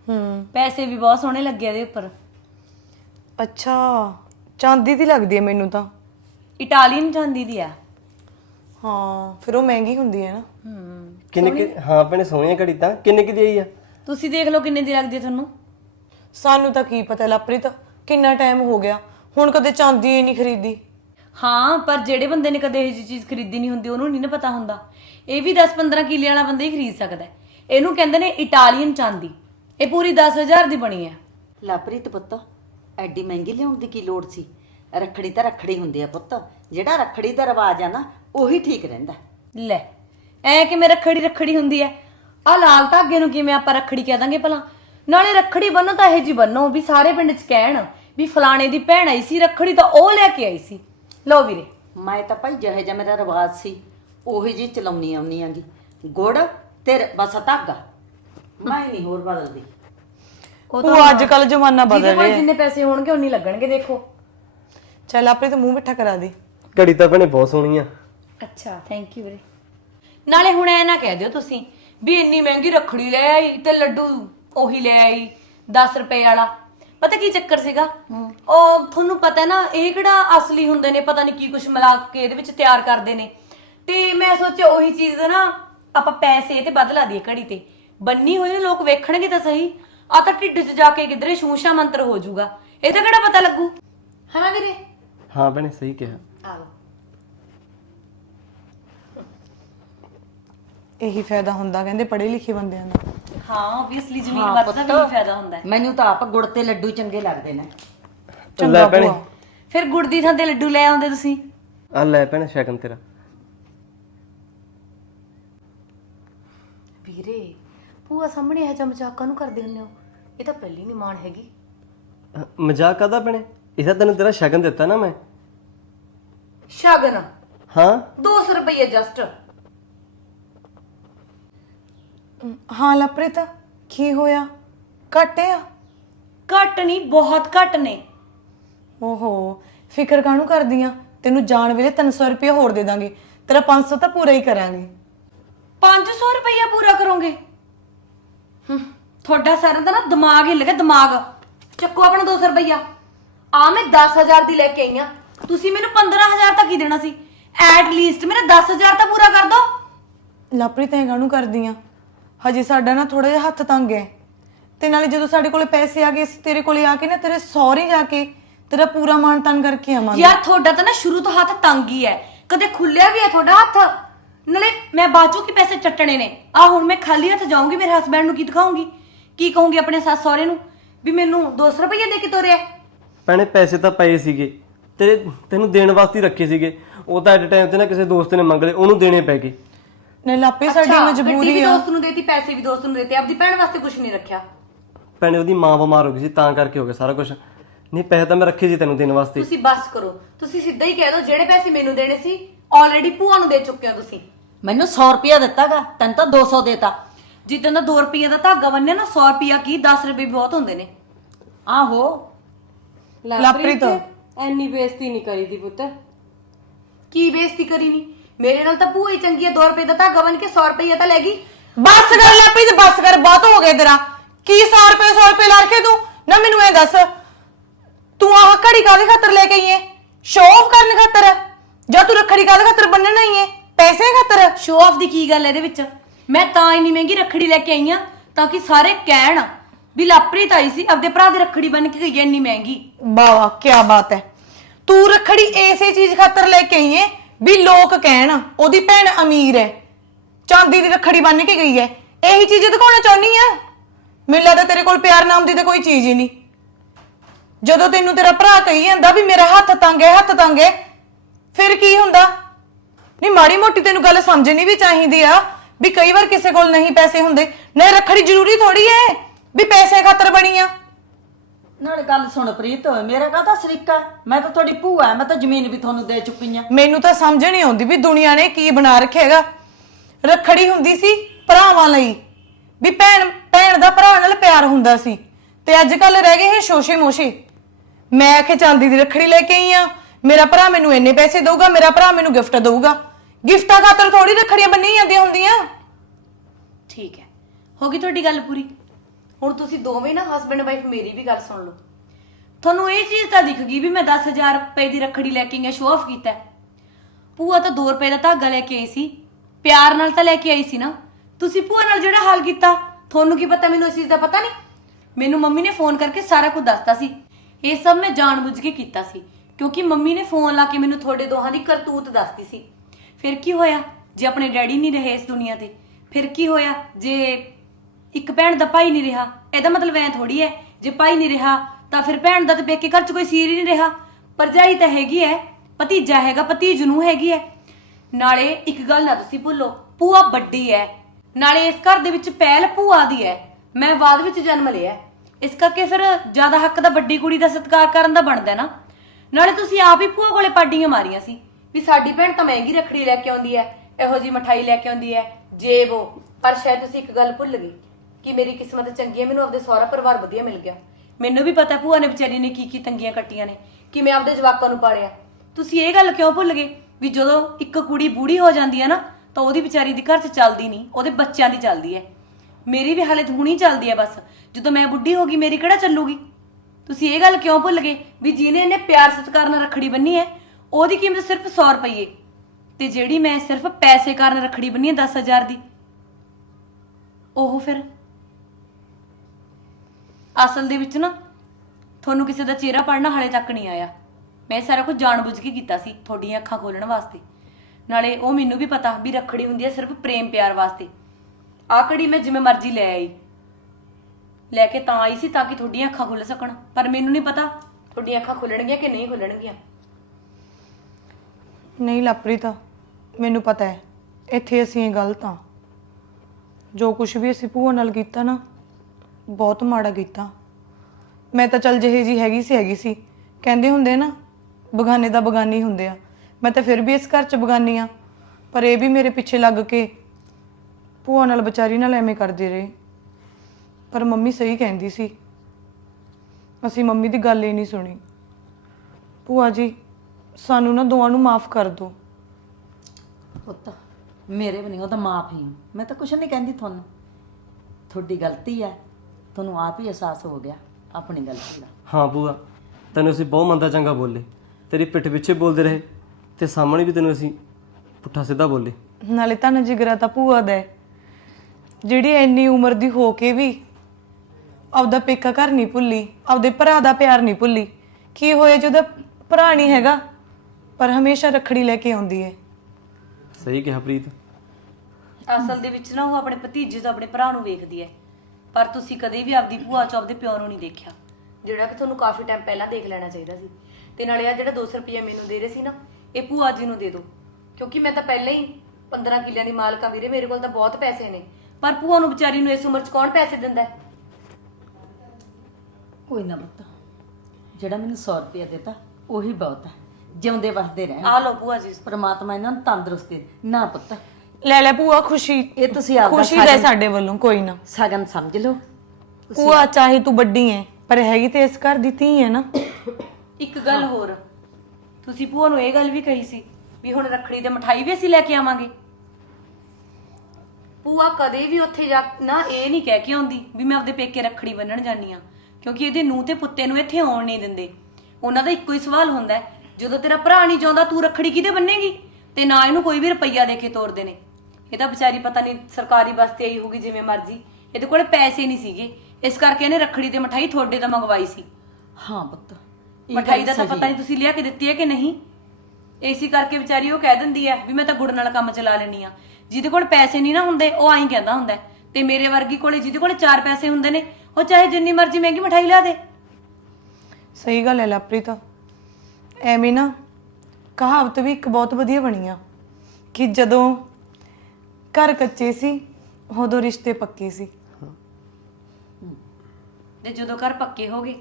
S1: ਹੂੰ।
S6: ਪੈਸੇ ਵੀ ਬਹੁਤ ਸੋਹਣੇ ਲੱਗੇ ਇਹਦੇ ਉੱਪਰ।
S1: ਅੱਛਾ ਚਾਂਦੀ ਦੀ ਲੱਗਦੀ ਹੈ ਮੈਨੂੰ ਤਾਂ।
S6: ਇਟਾਲੀਅਨ ਚਾਂਦੀ ਦੀ ਆ।
S1: ਹਾਂ ਫਿਰ ਉਹ ਮਹਿੰਗੀ ਹੁੰਦੀ ਹੈ ਨਾ।
S2: ਕਿੰਨੇ ਕਿ ਹਾਂ ਭੈਣੇ ਸੋਹਣੀਆਂ ਘੜੀ ਤਾਂ। ਕਿੰਨੇ ਕਿ ਦੀ ਆਈ ਆ?
S6: ਤੁਸੀਂ ਦੇਖ ਲਓ ਕਿੰਨੇ ਦੀ ਲੱਗਦੀ ਹੈ ਤੁਹਾਨੂੰ।
S1: ਸਾਨੂੰ ਤਾਂ ਕੀ ਪਤਾ ਲਪ੍ਰੀਤ ਕਿੰਨਾ ਟਾਈਮ ਹੋ ਗਿਆ। ਹੁਣ ਕਦੇ ਚਾਂਦੀ ਹੀ ਨਹੀਂ ਖਰੀਦੀ।
S6: ਹਾਂ ਪਰ ਜਿਹੜੇ ਬੰਦੇ ਨੇ ਕਦੇ ਇਹ ਜਿਹੀ ਚੀਜ਼ ਖਰੀਦੀ ਨਹੀਂ ਹੁੰਦੀ ਉਹਨੂੰ ਨਹੀਂ ਨਾ ਪਤਾ ਹੁੰਦਾ। ਇਹ ਵੀ 10-15 ਕਿੱਲੇ ਵਾਲਾ ਬੰਦਾ ਹੀ ਖਰੀਦ ਸਕਦਾ ਹੈ। ਇਹਨੂੰ ਕਹਿੰਦੇ ਨੇ ਇਟਾਲੀਅਨ ਚਾਂਦੀ। ਇਹ ਪੂਰੀ 10000 ਦੀ ਬਣੀ ਹੈ
S4: ਲਾਪ੍ਰੀਤ ਪੁੱਤ ਐਡੀ ਮਹਿੰਗੀ ਲਿਆਉਣ ਦੀ ਕੀ ਲੋੜ ਸੀ? ਰੱਖੜੀ ਤਾਂ ਰੱਖੜੀ ਹੁੰਦੀ ਆ ਪੁੱਤ। ਜਿਹੜਾ ਰੱਖੜੀ ਦਾ ਰਿਵਾਜ ਆ ਨਾ ਉਹੀ ਠੀਕ ਰਹਿੰਦਾ।
S6: ਲੈ ਐ ਕਿਵੇਂ ਰੱਖੜੀ ਰੱਖੜੀ ਹੁੰਦੀ ਐ? ਆ ਲਾਲ ਧਾਗੇ ਨੂੰ ਕਿਵੇਂ ਆਪਾਂ ਰੱਖੜੀ ਕਹਿ ਦਾਂਗੇ ਭਲਾ? ਨਾਲੇ ਰੱਖੜੀ ਬੰਨੋ ਤਾਂ ਇਹ ਜੀ ਬੰਨੋ ਵੀ ਸਾਰੇ ਪਿੰਡ 'ਚ ਕਹਿਣ ਵੀ ਫਲਾਣੇ ਦੀ ਭੈਣ ਆਈ ਸੀ ਰੱਖੜੀ ਤਾਂ ਉਹ ਲੈ ਕੇ ਆਈ ਸੀ। ਲਓ ਵੀਰੇ।
S4: ਮੈਂ ਤਾਂ ਭਾਈ ਜਿਹੇ ਜਿਹਾ ਮੇਰਾ ਰਿਵਾਜ ਸੀ ਉਹੀ ਜੀ ਚਲਾਉਣੀ ਆਉਣੀ ਆਂਗੀ। ਗੁੜ ਤੇ ਬਸ ਧਾਗਾ। ਮੈਂ ਨਹੀਂ ਹੋਰ ਬਦਲਦੀ।
S1: ਉਹ ਅੱਜ ਕੱਲ ਜ਼ਮਾਨਾ
S6: ਜਿਹਦੇ
S1: ਬਦਲ
S6: ਕੋਲ
S1: ਰਿਹਾ।
S6: ਜਿੰਨੇ ਪੈਸੇ ਹੋਣਗੇ ਉਨੀ ਲੱਗਣਗੇ ਦੇਖੋ।
S1: ਚੱਲ ਆਪੇ ਤਾਂ ਮੂੰਹ ਮਿੱਠਾ ਕਰਾ ਦੇ।
S2: ਘੜੀ ਤਾਂ ਭੈਣੇ ਬਹੁਤ ਸੋਹਣੀ ਆ।
S6: ਅੱਛਾ ਥੈਂਕ ਯੂ ਵੀਰੇ। ਨਾਲੇ ਹੁਣ ਐ ਨਾ ਕਹਿ ਦਿਓ ਤੁਸੀਂ ਵੀ ਇੰਨੀ ਮਹਿੰਗੀ ਰੱਖੜੀ ਲੈ ਆਈ ਤੇ ਲੱਡੂ ਉਹੀ ਲੈ ਆਈ 10 ਰੁਪਏ ਵਾਲਾ। ਪਤਾ ਕੀ ਚੱਕਰ ਸੀਗਾ? ਉਹ ਤੁਹਾਨੂੰ ਪਤਾ ਹੈ ਨਾ ਇਹ ਕਿਹੜਾ ਅਸਲੀ ਹੁੰਦੇ ਨੇ ਪਤਾ ਨਹੀਂ ਕੀ ਕੁਝ ਮਿਲਾ ਕੇ ਇਹਦੇ ਵਿੱਚ ਤਿਆਰ ਕਰਦੇ ਨੇ। ਤੇ ਮੈਂ ਸੋਚਿਆ ਉਹੀ ਚੀਜ਼ ਨਾ ਆਪਾਂ ਪੈਸੇ ਤੇ ਬਦਲਾ ਦਈਏ ਘੜੀ ਤੇ। ਬੰਨੀ ਹੋਈ ਨੂੰ ਲੋਕ ਵੇਖਣਗੇ ਤਾਂ ਸਹੀ। ਆ ਤਾਂ ਢਿੱਡ 'ਚ ਜਾ ਕੇ ਕਿਧਰੇ ਸ਼ੂਸ਼ਾ ਮੰਤਰ ਹੋ ਜਾਊਗਾ। ਇਹ ਤਾਂ ਕਿਹੜਾ ਪਤਾ ਲੱਗੂ? ਹਨਾ ਵੀਰੇ।
S2: ਹਾਂ ਭੈਣੇ ਸਹੀ ਕਿਹਾ।
S6: ਆ ਲਓ।
S1: ਇਹੀ ਫਾਇਦਾ ਹੁੰਦਾ ਕਹਿੰਦੇ ਪੜ੍ਹੇ ਲਿਖੇ ਬੰਦਿਆਂ ਦਾ।
S6: ਹਾਂ ਆਬਵੀਅਸਲੀ ਜ਼ਮੀਨ ਵੱਧਦਾ ਵੀ ਫਾਇਦਾ ਹੁੰਦਾ ਹੈ।
S4: ਮੈਨੂੰ ਤਾਂ ਆਪ ਗੁੜ ਤੇ ਲੱਡੂ ਚੰਗੇ ਲੱਗਦੇ ਨੇ।
S2: ਲੈ ਭੈਣੇ।
S6: ਫਿਰ ਗੁੜ ਦੀ ਥਾਂ ਤੇ ਲੱਡੂ ਲੈ ਆਉਂਦੇ ਤੁਸੀਂ?
S2: ਆ ਲੈ ਭੈਣੇ ਸ਼ਗਨ ਤੇਰਾ।
S6: ਵੀਰੇ ਭੂਆ ਸਾਹਮਣੇ ਇਹ ਜਿਹਾ ਮਜ਼ਾਕਾਂ ਨੂੰ ਕਰਦੇ ਹੁੰਦੇ ਹੋ? ਇਹ ਤਾਂ ਪਹਿਲੀ ਨਹੀਂ ਮਾਣ ਹੈਗੀ।
S2: ਮਜ਼ਾਕ ਕਾਦਾ ਭੈਣੇ? ਇਹਦਾ ਤੈਨੂੰ ਤੇਰਾ ਸ਼ਗਨ ਦਿੱਤਾ ਨਾ ਮੈਂ?
S6: ਸ਼ਗਨ?
S2: ਹਾਂ।
S6: 200 ਰੁਪਏ ਜਸਟ
S1: ਹਾਂ ਲਪ੍ਰੀਤ ਕੀ ਹੋਇਆ? ਘਟੇ ਆ?
S6: ਘੱਟ ਨਹੀਂ ਬਹੁਤ ਘੱਟ ਨੇ।
S1: ਓਹੋ ਫਿਕਰ ਕਾਹਨੂੰ ਕਰਦੀ ਆ ਤੈਨੂੰ ਜਾਣ ਵੇਲੇ 300 ਰੁਪਏ ਹੋਰ ਦੇ ਦਾਂਗੇ। ਤੇਰਾ 500 ਤਾਂ ਪੂਰਾ ਹੀ ਕਰਾਂਗੇ।
S6: 500 ਰੁਪਈਆ ਪੂਰਾ ਕਰੋਗੇ? ਹੂੰ, ਤੁਹਾਡਾ ਸਾਰਿਆਂ ਦਾ ਨਾ ਦਿਮਾਗ ਹਿੱਲ ਗਿਆ ਦਿਮਾਗ। ਚੱਕੋ ਆਪਣਾ 200 ਰੁਪਈਆ। ਆ ਮੈਂ 10000 ਦੀ ਲੈ ਕੇ ਆਈ ਆ। ਤੁਸੀਂ ਮੈਨੂੰ 15000 ਤੱਕ ਹੀ ਦੇਣਾ ਸੀ। ਐਟ ਲੀਸਟ ਮੇਰਾ 10000 ਤਾਂ ਪੂਰਾ ਕਰ ਦਿਓ
S1: ਲਾਪਰੀ ਤੈਂ ਕਾਹਨੂੰ ਕਰਦੀ ਆ। ਹਜੇ ਸਾਡਾ ਨਾ ਥੋੜਾ ਜਿਹਾ ਹੱਥ ਤੰਗ ਹੈ। ਤੇ ਨਾਲੇ ਜਦੋਂ ਸਾਡੇ ਕੋਲੇ ਪੈਸੇ ਆ ਗਏ ਅਸੀਂ ਤੇਰੇ ਕੋਲੇ ਆ ਕੇ ਨਾ ਤੇਰੇ ਸਹੁਰੇ ਜਾ ਕੇ ਤੇਰਾ ਪੂਰਾ ਮਾਣ ਤਾਨ ਕਰਕੇ ਆਵਾਂਗੇ।
S6: ਯਾਰ ਤੁਹਾਡਾ ਤਾਂ ਨਾ ਸ਼ੁਰੂ ਤੋਂ ਹੱਥ ਤੰਗ ਹੀ ਹੈ। ਕਦੇ ਖੁੱਲਿਆ ਵੀ ਹੈ ਤੁਹਾਡਾ ਹੱਥ? ਨਾਲੇ ਮੈਂ ਬਾਚੂ ਕੀ ਪੈਸੇ ਚੱਟਣੇ ਨੇ? ਆ ਹੁਣ ਮੈਂ ਖਾਲੀ ਹੱਥ ਜਾਊਂਗੀ ਮੇਰੇ ਹਸਬੰਡ ਨੂੰ ਕੀ ਦਿਖਾਉਂਗੀ ਕੀ ਕਹੂੰਗੀ ਆਪਣੇ ਸੱਸ ਸਹੁਰੇ ਨੂੰ? ਵੀ ਮੈਨੂੰ 200 ਰੁਪਏ ਦੇ ਕੇ ਤੋਰਿਆ।
S2: ਭੈਣੇ ਪੈਸੇ ਤਾਂ ਪਏ ਸੀਗੇ ਤੇਰੇ ਤੈਨੂੰ ਦੇਣ ਵਾਸਤੇ ਹੀ ਰੱਖੇ ਸੀਗੇ। ਉਹ ਤਾਂ ਐਟ ਟਾਈਮ ਤੇ ਨਾ ਕਿਸੇ ਦੋਸਤ ਨੇ ਮੰਗ ਲਏ ਉਹਨੂੰ ਦੇਣੇ ਪੈ ਗਏ।
S1: ਨਹੀਂ ਲਾਪਰੀ ਸਾਡੀ
S6: ਗੱਡੀ
S1: ਮਜਬੂਰੀ
S6: ਵੀ
S1: ਆ।
S6: ਦੋਸਤ ਨੂੰ ਦੇਤੀ ਪੈਸੇ ਵੀ ਦੋਸਤ ਨੂੰ ਦੇਤੇ ਆਪਦੀ ਭੈਣ ਵਾਸਤੇ ਕੁਝ ਨਹੀਂ ਰੱਖਿਆ।
S2: ਭੈਣੇ ਉਹਦੀ ਮਾਂ ਬਿਮਾਰ ਹੋ ਗਈ ਸੀ ਤਾਂ ਕਰਕੇ ਹੋ ਗਿਆ ਸਾਰਾ ਕੁਝ ਨਹੀਂ ਪੈਸੇ ਤਾਂ ਮੈਂ ਰੱਖੇ ਸੀ ਤੈਨੂੰ ਦੇਣ ਵਾਸਤੇ।
S6: ਤੁਸੀਂ ਬਸ ਕਰੋ ਤੁਸੀਂ ਸਿੱਧਾ ਹੀ ਕਹਿ ਦਿਓ ਜਿਹੜੇ ਪੈਸੇ ਮੈਨੂੰ ਦੇਣੇ ਸੀ ਆਲਰੇਡੀ ਭੂਆ ਨੂੰ ਦੇ ਚੁੱਕੇ ਹੋ ਤੁਸੀਂ।
S4: ਮੈਨੂੰ 100 ਰੁਪਿਆ ਦਿੱਤਾਗਾ ਤੈਨੂੰ ਤਾਂ 200 ਦੇਤਾ।
S6: ਜਿੱਦਾਂ ਦਾ 2 ਰੁਪਏ ਦਾ ਧਾਗਾ ਬੰਨਿਆ ਨਾ 100 ਰੁਪਿਆ ਕੀ 10 ਰੁਪਏ ਬਹੁਤ ਹੁੰਦੇ ਨੇ।
S4: ਆਹੋ।
S1: ਲਾਪ੍ਰੀਤ।
S3: ਐਨੀ ਬੇਇੱਜ਼ਤੀ ਨਹੀਂ ਕਰੀਦੀ ਪੁੱਤ।
S6: ਕੀ ਬੇਇੱਜ਼ਤੀ ਕਰੀ ਨਹੀਂ ਮੇਰੇ ਨਾਲ ਤਾਂ ਭੂਆ ਹੀ ਚੰਗੀ ਹੈ 2 ਰੁਪਏ ਦਾ ਧਾਗਾ ਬੰਨ ਕੇ 100 ਰੁਪਏ ਤਾਂ ਲੈ ਗਈ।
S1: ਬਸ ਕਰ ਲਾਪਰੀ ਤੇ ਬਸ ਕਰ ਬਾਤ ਹੋ ਗਿਆ ਤੇਰਾ। ਕੀ 100 ਰੁਪਏ 100 ਰੁਪਏ ਲਾ ਕੇ ਤੂੰ? ਨਾ ਮੈਨੂੰ ਇਹ ਦੱਸ ਤੂੰ ਆਹ ਘੜੀ ਕਾਦੇ ਖਾਤਰ ਲੈ ਕੇ ਆਈ ਏ? ਸ਼ੋਅ ਆਫ ਕਰਨ ਖਾਤਰ? ਜਾਂ ਤੂੰ ਰੱਖੜੀ ਕਾਦੇ ਖਾਤਰ ਬੰਨਣ ਆਈ ਏ? ਪੈਸੇ ਖਾਤਰ?
S6: ਸ਼ੋ ਆਫ ਦੀ ਕੀ ਗੱਲ ਹੈ ਇਹਦੇ ਵਿੱਚ? ਮੈਂ ਤਾਂ ਇੰਨੀ ਮਹਿੰਗੀ ਰੱਖੜੀ ਲੈ ਕੇ ਆਈ ਆ ਤਾਂ ਕਿ ਸਾਰੇ ਕਹਿਣ। ਵੀ ਲਾਪ੍ਰੀਤ ਆਈ ਸੀ, ਆਪਦੇ ਭਰਾ ਦੀ ਰੱਖੜੀ ਬੰਨ ਕੇ ਗਈ ਹੈ ਇੰਨੀ ਮਹਿੰਗੀ।
S1: ਵਾਹ ਵਾਹ ਕੀ ਬਾਤ ਹੈ। ਤੂੰ ਰੱਖੜੀ ਐਸੇ ਚੀਜ਼ ਖਾਤਰ ਲੈ ਕੇ ਆਈ ਏ ਵੀ ਲੋਕ ਕਹਿਣ, ਉਹਦੀ ਭੈਣ ਅਮੀਰ ਹੈ, ਚਾਂਦੀ ਦੀ ਰੱਖੜੀ ਬੰਨ ਕੇ ਗਈ ਹੈ। ਇਹੀ ਚੀਜ਼ ਦਿਖਾਉਣਾ ਚਾਹੁੰਦੀ ਆ? ਮੈਨੂੰ ਲੱਗਦਾ ਤੇਰੇ ਕੋਲ ਪਿਆਰ ਨਾਮ ਦੀ ਤਾਂ ਕੋਈ ਚੀਜ਼ ਹੀ ਨਹੀਂ। ਜਦੋਂ ਤੈਨੂੰ ਤੇਰਾ ਭਰਾ ਕਹੀ ਜਾਂਦਾ ਵੀ ਮੇਰਾ ਹੱਥ ਤੰਗ ਹੈ, ਹੱਥ ਤੰਗ ਹੈ, ਫਿਰ ਕੀ ਹੁੰਦਾ? ਨਹੀਂ, ਮਾੜੀ ਮੋਟੀ ਤੈਨੂੰ ਗੱਲ ਸਮਝਣੀ ਵੀ ਚਾਹੀਦੀ ਆ ਵੀ ਕਈ ਵਾਰ ਕਿਸੇ ਕੋਲ ਨਹੀਂ ਪੈਸੇ ਹੁੰਦੇ। ਨਹੀਂ, ਰੱਖੜੀ ਜ਼ਰੂਰੀ ਥੋੜੀ ਹੈ। ਵੀ ਪੈਸੇ ਖਾਤਰ ਬਣੀ ਆ।
S4: ਨਾਲ ਗੱਲ ਸੁਣ ਪ੍ਰੀਤ ਮੇਰਾ ਕਾਹਦਾ ਸਰੀਕਾ ਮੈਂ ਤਾਂ ਤੁਹਾਡੀ ਭੂਆ ਮੈਂ ਤਾਂ ਜ਼ਮੀਨ ਵੀ ਤੁਹਾਨੂੰ ਦੇ ਚੁੱਕੀ ਆ
S1: ਮੈਨੂੰ ਤਾਂ ਸਮਝ ਨਹੀਂ ਆਉਂਦੀ ਵੀ ਦੁਨੀਆ ਨੇ ਕੀ ਬਣਾ ਰੱਖਿਆ ਹੈਗਾ। ਰੱਖੜੀ ਹੁੰਦੀ ਸੀ ਭਰਾਵਾਂ ਲਈ। ਵੀ ਭੈਣ ਭੈਣ ਦਾ ਭਰਾ ਨਾਲ ਪਿਆਰ ਹੁੰਦਾ ਸੀ। ਤੇ ਅੱਜ ਕੱਲ ਰਹਿ ਗਏ ਇਹ ਸ਼ੋਸ਼ੇ ਮੋਸ਼ੇ। ਮੈਂ ਆਖੇ ਚਾਂਦੀ ਦੀ ਰੱਖੜੀ ਲੈ ਕੇ ਆਈ ਆ ਮੇਰਾ ਭਰਾ ਮੈਨੂੰ ਇੰਨੇ ਪੈਸੇ ਦਊਗਾ ਮੇਰਾ ਭਰਾ ਮੈਨੂੰ ਗਿਫਟ ਦਊਗਾ। ਗਿਫਟਾਂ ਖਾਤਰ ਥੋੜੀ ਰੱਖੜੀਆਂ ਬੰਨੀ ਜਾਂਦੀਆਂ ਹੁੰਦੀਆਂ।
S6: ਠੀਕ ਹੈ। ਹੋ ਗਈ ਤੁਹਾਡੀ ਗੱਲ ਪੂਰੀ। ਹੁਣ ਤੁਸੀਂ ਦੋਵੇਂ ਨਾ ਹਸਬੰਡ ਵਾਈਫ ਮੇਰੀ ਵੀ ਗੱਲ ਸੁਣ ਲਓ। ਤੁਹਾਨੂੰ ਇਹ ਚੀਜ਼ ਤਾਂ ਦਿਖ ਗਈ ਵੀ ਮੈਂ 10000 ਰੁਪਏ ਦੀ ਰੱਖੜੀ ਲੈ ਕੇ ਆਈ ਸ਼ੋਅ ਆਫ ਕੀਤਾ। ਹੈ। ਭੂਆ ਤਾਂ 2 ਰੁਪਏ ਦਾ ਧਾਗਾ ਲੈ ਕੇ ਆਈ ਸੀ, ਪਿਆਰ ਨਾਲ ਤਾਂ ਲੈ ਕੇ ਆਈ ਸੀ ਨਾ। ਤੁਸੀਂ ਭੂਆ ਨਾਲ ਜਿਹੜਾ ਹਾਲ ਕੀਤਾ, ਤੁਹਾਨੂੰ ਕੀ ਪਤਾ ਮੈਨੂੰ ਇਸ ਚੀਜ਼ ਦਾ ਪਤਾ ਨਹੀਂ? ਮੈਨੂੰ ਮੰਮੀ ਨੇ ਫੋਨ ਕਰਕੇ ਸਾਰਾ ਕੁਝ ਦੱਸਤਾ ਸੀ। ਇਹ ਸਭ ਮੈਂ ਜਾਣਬੁੱਝ ਕੇ ਕੀਤਾ ਸੀ, ਕਿਉਂਕਿ ਮੰਮੀ ਨੇ ਫੋਨ ਲਾ ਕੇ ਮੈਨੂੰ ਤੁਹਾਡੇ ਦੋਹਾਂ ਦੀ ਕਰਤੂਤ ਦੱਸਦੀ ਸੀ। ਫਿਰ ਕੀ ਹੋਇਆ? ਜੇ ਆਪਣੇ ਡੈਡੀ ਨਹੀਂ ਰਹੇ ਇਸ ਦੁਨੀਆ ਤੇ, ਫਿਰ ਕੀ ਹੋਇਆ? ਜੇ ਇੱਕ ਭੈਣ ਦਾ ਭਾਈ ਨਹੀਂ ਰਿਹਾ, ਇਹਦਾ ਮਤਲਬ ਐ ਥੋੜੀ ਹੈ ਜੇ ਭਾਈ ਨਹੀਂ ਰਿਹਾ, ਤਾਂ ਫਿਰ ਭੈਣ ਦਾ ਤੇ ਪੇਕੇ ਘਰ ਚ ਕੋਈ ਸੀਰ ਹੀ ਨਹੀਂ ਰਿਹਾ। ਪਰਜਾਈ ਤਾਂ ਹੈਗੀ ਐ, ਭਤੀਜਾ ਹੈਗਾ, ਭਤੀਜ ਨੂੰ ਹੈਗੀ ਐ। ਨਾਲੇ ਇੱਕ ਗੱਲ ਨਾ ਤੁਸੀਂ ਭੁੱਲੋ, ਭੂਆ ਵੱਡੀ ਐ। ਨਾਲੇ ਇਸ ਘਰ ਦੇ ਵਿੱਚ ਪਹਿਲ ਭੂਆ ਦੀ ਐ, ਮੈਂ ਬਾਅਦ ਵਿੱਚ ਜਨਮ ਲਿਆ। ਇਸ ਕਰਕੇ ਫਿਰ ਜ਼ਿਆਦਾ ਹੱਕ ਦਾ ਵੱਡੀ ਕੁੜੀ ਦਾ ਸਤਿਕਾਰ ਕਰਨ ਦਾ ਬਣਦਾ ਨਾ। ਨਾਲੇ ਤੁਸੀਂ ਆਪ ਹੀ ਭੂਆ ਕੋਲੇ ਪਾਡੀਆਂ ਮਾਰੀਆਂ ਸੀ, ਵੀ ਸਾਡੀ ਭੈਣ ਤਾਂ ਮਹਿੰਗੀ ਰੱਖੜੀ ਲੈ ਕੇ ਆਉਂਦੀ ਐ, ਇਹੋ ਜੀ ਮਠਾਈ ਲੈ ਕੇ ਆਉਂਦੀ ਐ ਜੇ ਉਹ। ਪਰ ਸ਼ਾਇਦ ਤੁਸੀਂ ਇੱਕ ਗੱਲ ਭੁੱਲ ਗਏ। ਕਿ ਮੇਰੀ ਕਿਸਮਤ ਚੰਗੀ ਹੈ, ਮੈਨੂੰ ਆਪਦੇ ਸਹੁਰਾ ਪਰਿਵਾਰ ਵਧੀਆ ਮਿਲ ਗਿਆ। ਮੈਨੂੰ ਵੀ ਪਤਾ ਭੂਆ ਨੇ ਵਿਚਾਰੀ ਨੇ ਕੀ ਕੀ ਤੰਗੀਆਂ ਕੱਟੀਆਂ ਨੇ, ਕਿ ਮੈਂ ਆਪਦੇ ਜਵਾਕਾਂ ਨੂੰ ਪਾਲਿਆ। ਤੁਸੀਂ ਇਹ ਗੱਲ ਕਿਉਂ ਭੁੱਲ ਗਏ ਵੀ ਜਦੋਂ ਇੱਕ ਕੁੜੀ ਬੂੜੀ ਹੋ ਜਾਂਦੀ ਹੈ ਨਾ, ਤਾਂ ਉਹਦੀ ਵਿਚਾਰੀ ਦੀ ਘਰ 'ਚ ਚੱਲਦੀ ਨਹੀਂ, ਉਹਦੇ ਬੱਚਿਆਂ ਦੀ ਚੱਲਦੀ ਹੈ। ਮੇਰੀ ਵੀ ਹਾਲਤ ਹੁਣੀ ਚੱਲਦੀ ਹੈ ਬਸ। ਜਦੋਂ ਮੈਂ ਬੁੱਢੀ ਹੋ ਗਈ, ਮੇਰੀ ਕਿਹੜਾ ਚੱਲੂਗੀ? ਤੁਸੀਂ ਇਹ ਗੱਲ ਕਿਉਂ ਭੁੱਲ ਗਏ ਵੀ ਜਿਹਨੇ ਇਹਨੇ ਪਿਆਰ ਸਤਿਕਾਰ ਨਾਲ ਰੱਖੜੀ ਬੰਨੀ ਹੈ, ਉਹਦੀ ਕੀਮਤ ਸਿਰਫ 100 ਰੁਪਏ ਤੇ ਜਿਹੜੀ ਮੈਂ ਸਿਰਫ ਪੈਸੇ ਕਾਰਨ ਰੱਖੜੀ ਬੰਨੀ ਹੈ 10000 ਦੀ, ਉਹ ਫਿਰ ਅਸਲ ਦੇ ਵਿੱਚ ਨਾ, ਤੁਹਾਨੂੰ ਕਿਸੇ ਦਾ ਚਿਹਰਾ ਪੜਨਾ ਹਾਲੇ ਤੱਕ ਨਹੀਂ ਆਇਆ। ਮੈਂ ਇਹ ਸਾਰਾ ਕੁਝ ਜਾਣਬੁੱਝ ਕੇ ਕੀਤਾ ਸੀ ਤੁਹਾਡੀਆਂ ਅੱਖਾਂ ਖੋਲਣ ਵਾਸਤੇ। ਨਾਲੇ ਉਹ ਮੈਨੂੰ ਵੀ ਪਤਾ ਵੀ ਰੱਖੜੀ ਹੁੰਦੀ ਹੈ ਸਿਰਫ ਪ੍ਰੇਮ ਪਿਆਰ ਵਾਸਤੇ। ਆਹ ਘੜੀ ਮੈਂ ਜਿਵੇਂ ਮਰਜ਼ੀ ਲੈ ਆਈ। ਲੈ ਕੇ ਤਾਂ ਆਈ ਸੀ ਤਾਂ ਕਿ ਤੁਹਾਡੀਆਂ ਅੱਖਾਂ ਖੁੱਲ ਸਕਣ। ਪਰ ਮੈਨੂੰ ਨਹੀਂ ਪਤਾ ਤੁਹਾਡੀਆਂ ਅੱਖਾਂ ਖੁੱਲਣਗੀਆਂ ਕਿ ਨਹੀਂ ਖੁੱਲਣਗੀਆਂ।
S1: ਨਹੀਂ ਲਾਪਰੀ ਤਾਂ ਮੈਨੂੰ ਪਤਾ ਹੈ। ਇੱਥੇ ਅਸੀਂ ਗਲਤ ਹਾਂ। ਜੋ ਕੁਝ ਵੀ ਅਸੀਂ ਭੂਆ ਨਾਲ ਕੀਤਾ ਨਾ ਬਹੁਤ ਮਾੜਾ ਕੀਤਾ। ਮੈਂ ਤਾਂ ਚੱਲ ਜਿਹੇ ਜੀ ਹੈਗੀ ਸੀ ਹੈਗੀ ਸੀ। ਕਹਿੰਦੇ ਹੁੰਦੇ ਨਾ, ਬਗਾਨੇ ਦਾ ਬਗਾਨੀ ਹੁੰਦੇ ਆ। ਮੈਂ ਤਾਂ ਫਿਰ ਵੀ ਇਸ ਘਰ 'ਚ ਬਗਾਨੀ ਆ। ਪਰ ਇਹ ਵੀ ਮੇਰੇ ਪਿੱਛੇ ਲੱਗ ਕੇ ਭੂਆ ਨਾਲ ਵਿਚਾਰੀ ਨਾਲ ਐਵੇਂ ਕਰਦੇ ਰਹੇ। ਪਰ ਮੰਮੀ ਸਹੀ ਕਹਿੰਦੀ ਸੀ। ਅਸੀਂ ਮੰਮੀ ਦੀ ਗੱਲ ਹੀ ਨਹੀਂ ਸੁਣੀ। ਭੂਆ ਜੀ, ਸਾਨੂੰ ਨਾ ਦੋਵਾਂ ਨੂੰ ਮਾਫ ਕਰ ਦਿਓ।
S4: ਪੁੱਤ, ਮੇਰੇ ਵੀ ਨਹੀਂ, ਉਹ ਤਾਂ ਮਾਫ ਹੀ ਮੈਂ ਤਾਂ ਕੁਛ ਨਹੀਂ ਕਹਿੰਦੀ ਤੁਹਾਨੂੰ। ਤੁਹਾਡੀ ਗਲਤੀ ਹੈ। ਤੁਹਾਨੂੰ ਆਪ ਹੀ ਅਹਿਸਾਸ ਹੋ ਗਿਆ ਆਪਣੀ ਗਲਤੀ ਦਾ?
S2: ਹਾਂ ਭੂਆ ਤੈਨੂੰ ਅਸੀਂ ਬਹੁਤ ਮੰਦਾ ਚੰਗਾ ਬੋਲੇ। ਤੇਰੀ ਪਿੱਠ ਪਿੱਛੇ ਬੋਲਦੇ ਰਹੇ ਤੇ ਸਾਹਮਣੇ ਵੀ ਤੈਨੂੰ ਅਸੀਂ ਪੁੱਠਾ ਸਿੱਧਾ ਬੋਲੇ।
S1: ਨਾਲੇ ਤਾਂ ਜਿਗਰਾ ਤਾਂ ਭੂਆ ਦਾ ਹੈ, ਜਿਹੜੀ ਇੰਨੀ ਉਮਰ ਦੀ ਹੋ ਕੇ ਵੀ ਆਪਦਾ ਪੇਕਾ ਘਰ ਨਹੀਂ ਭੁੱਲੀ ਆਪਦੇ ਭਰਾ ਦਾ ਪਿਆਰ ਨਹੀਂ ਭੁੱਲੀ ਕੀ ਹੋਇਆ ਜਿਹਦਾ ਭਰਾ ਨਹੀਂ ਹੈਗਾ? ਪਰ ਹਮੇਸ਼ਾ ਰੱਖੜੀ ਲੈ ਕੇ ਆਉਂਦੀ ਹੈ।
S2: ਸਹੀ ਕਿਹਾ ਪ੍ਰੀਤ।
S6: ਅਸਲ ਦੇ ਵਿੱਚ ਨਾ ਉਹ ਆਪਣੇ ਭਤੀਜੇ ਤੋਂ ਆਪਣੇ ਭਰਾ ਨੂੰ ਵੇਖਦੀ ਹੈ। ਪਰ ਤੁਸੀਂ ਕਦੇ ਵੀ ਆਪਦੀ ਭੂਆ ਚ ਆਪਦੇ ਪਿਓ ਨੂੰ ਨਹੀਂ ਦੇਖਿਆ। ਜਿਹੜਾ ਕਿ ਤੁਹਾਨੂੰ ਕਾਫੀ ਟਾਈਮ ਪਹਿਲਾਂ ਦੇਖ ਲੈਣਾ ਚਾਹੀਦਾ ਸੀ। ਤੇ ਨਾਲੇ ਆ ਜਿਹੜਾ 200 ਰੁਪਏ ਮੈਨੂੰ ਦੇ ਰਹੇ ਸੀ ਨਾ ਇਹ ਭੂਆ ਜੀ ਨੂੰ ਦੇ ਦਿਓ। ਕਿਉਂਕਿ ਮੈਂ ਤਾਂ ਪਹਿਲਾਂ ਹੀ 15 ਕਿੱਲਿਆਂ ਦੀ ਮਾਲਕ ਵੀਰੇ ਮੇਰੇ ਕੋਲ ਤਾਂ ਬਹੁਤ ਪੈਸੇ ਨੇ। ਪਰ ਭੂਆ ਨੂੰ ਵਿਚਾਰੀ ਨੂੰ ਇਸ ਉਮਰ 'ਚ ਕੌਣ ਪੈਸੇ ਦਿੰਦਾ ਹੈ?
S4: ਕੋਈ ਨਾ ਪੁੱਤ ਜਿਹੜਾ ਮੈਨੂੰ 100 ਰੁਪਏ ਦਿੱਤਾ ਉਹੀ ਬਹੁਤ ਹੈ। ਜਿਉਂਦੇ ਵਸਦੇ ਰਹਿਣ।
S6: ਆ ਲਓ ਭੂਆ ਜੀ।
S4: ਪ੍ਰਮਾਤਮਾ ਇਹਨਾਂ ਨੂੰ ਤੰਦਰੁਸਤੀ ਦੇ। ਨਾ ਪੁੱਤ
S1: ਲੈ ਲੈ ਭੂਆ ਖੁਸ਼ੀ
S4: ਇਹ ਤੁਸੀਂ ਆਪਦਾ
S1: ਖੁਸ਼ੀ ਲੈ ਸਾਡੇ ਵੱਲੋਂ ਕੋਈ ਨਾ।
S4: ਸਗਨ ਸਮਝ ਲਓ।
S1: ਭੂਆ ਚਾਹੇ ਤੂੰ ਵੱਡੀ ਹੈ ਪਰ ਹੈਗੀ ਤੇ ਇਸ ਘਰ ਦੀ ਧੀ ਹੈ ਨਾ।
S6: ਇੱਕ ਗੱਲ ਹੋਰ। ਤੁਸੀਂ ਭੂਆ ਨੂੰ ਇਹ ਗੱਲ ਵੀ ਕਹੀ ਸੀ ਵੀ ਹੁਣ ਰੱਖੜੀ ਤੇ ਮਠਾਈ ਵੀ ਅਸੀਂ ਲੈ ਕੇ ਆਵਾਂਗੇ। ਭੂਆ ਕਦੇ ਵੀ ਉੱਥੇ ਜਾ ਨਾ ਇਹ ਨਹੀਂ ਕਹਿ ਕੇ ਆਉਂਦੀ ਵੀ ਮੈਂ ਆਪਦੇ ਪੇਕੇ ਰੱਖੜੀ ਬੰਨਣ ਜਾਨੀ ਆ ਕਿਉਂਕਿ ਇਹਦੇ ਨੂੰ ਤੇ ਪੁੱਤੇ ਨੂੰ ਇੱਥੇ ਆਉਣ ਨਹੀਂ ਦਿੰਦੇ। ਉਹਨਾਂ ਦਾ ਇੱਕੋ ਹੀ ਸਵਾਲ ਹੁੰਦਾ ਹੈ, ਜਦੋਂ ਤੇਰਾ ਭਰਾ ਨਹੀਂ ਚਾਹੁੰਦਾ ਤੂੰ ਰੱਖੜੀ ਕਿਹਦੇ ਬੰਨੇਗੀ ਤੇ ਨਾ ਇਹਨੂੰ ਕੋਈ ਵੀ ਰੁਪਈਆ ਦੇ ਕੇ ਤੋਰਦੇ ਨੇ। ਇਹ ਤਾਂ ਵਿਚਾਰੀ ਪਤਾ ਨਹੀਂ ਸਰਕਾਰੀ ਬੱਸ ਤੇ ਆਈ ਹੋਊਗੀ ਜਿਵੇਂ ਮਰਜ਼ੀ। ਇਹਦੇ ਕੋਲੇ ਪੈਸੇ ਨਹੀਂ ਸੀਗੇ। ਇਸ ਕਰਕੇ ਇਹਨੇ ਰੱਖੜੀ ਤੇ ਮਠਾਈ ਤੁਹਾਡੇ ਤੋਂ ਮੰਗਵਾਈ ਸੀ।
S4: ਹਾਂ ਪੁੱਤ ਇਹ
S6: ਮਠਾਈ ਦਾ ਤਾਂ
S4: ਸਹੀ
S6: ਪਤਾ ਨਹੀਂ ਤੁਸੀਂ ਲਿਆ ਕੇ ਦਿੱਤੀ ਹੈ ਕਿ ਨਹੀਂ? ਏਸੀ ਕਰਕੇ ਵਿਚਾਰੀ ਉਹ ਕਹਿ ਦਿੰਦੀ ਹੈ ਵੀ ਮੈਂ ਤਾਂ ਗੁੜ ਨਾਲ ਕੰਮ ਚਲਾ ਲੈਣੀ ਆ ਜਿਹਦੇ ਕੋਲ ਪੈਸੇ ਨਹੀਂ ਨਾ ਹੁੰਦੇ ਉਹ ਆਈ ਕਹਿੰਦਾ ਹੁੰਦਾ ਹੈ। ਤੇ ਮੇਰੇ ਵਰਗੀ ਕੋਲੇ ਜਿਹਦੇ ਕੋਲੇ ਚਾਰ ਪੈਸੇ ਹੁੰਦੇ ਨੇ ਉਹ ਚਾਹੇ ਜਿੰਨੀ ਮਰਜ਼ੀ ਮਹਿੰਗੀ ਮਠਾਈ ਲਿਆ ਦੇ।
S1: ਸਹੀ ਗੱਲ ਹੈ ਲਵਪ੍ਰੀਤ। ਐਵੇਂ ਨਾ ਕਹਾਵਤ ਵੀ ਇੱਕ ਬਹੁਤ ਵਧੀਆ ਬਣੀ ਆ ਕਿ ਜਦੋਂ ਘਰ ਕੱਚੇ ਸੀ ਉਦੋਂ ਰਿਸ਼ਤੇ ਪੱਕੇ ਸੀ।
S6: ਤੇ ਜਦੋਂ ਘਰ ਪੱਕੇ ਹੋ ਗਏ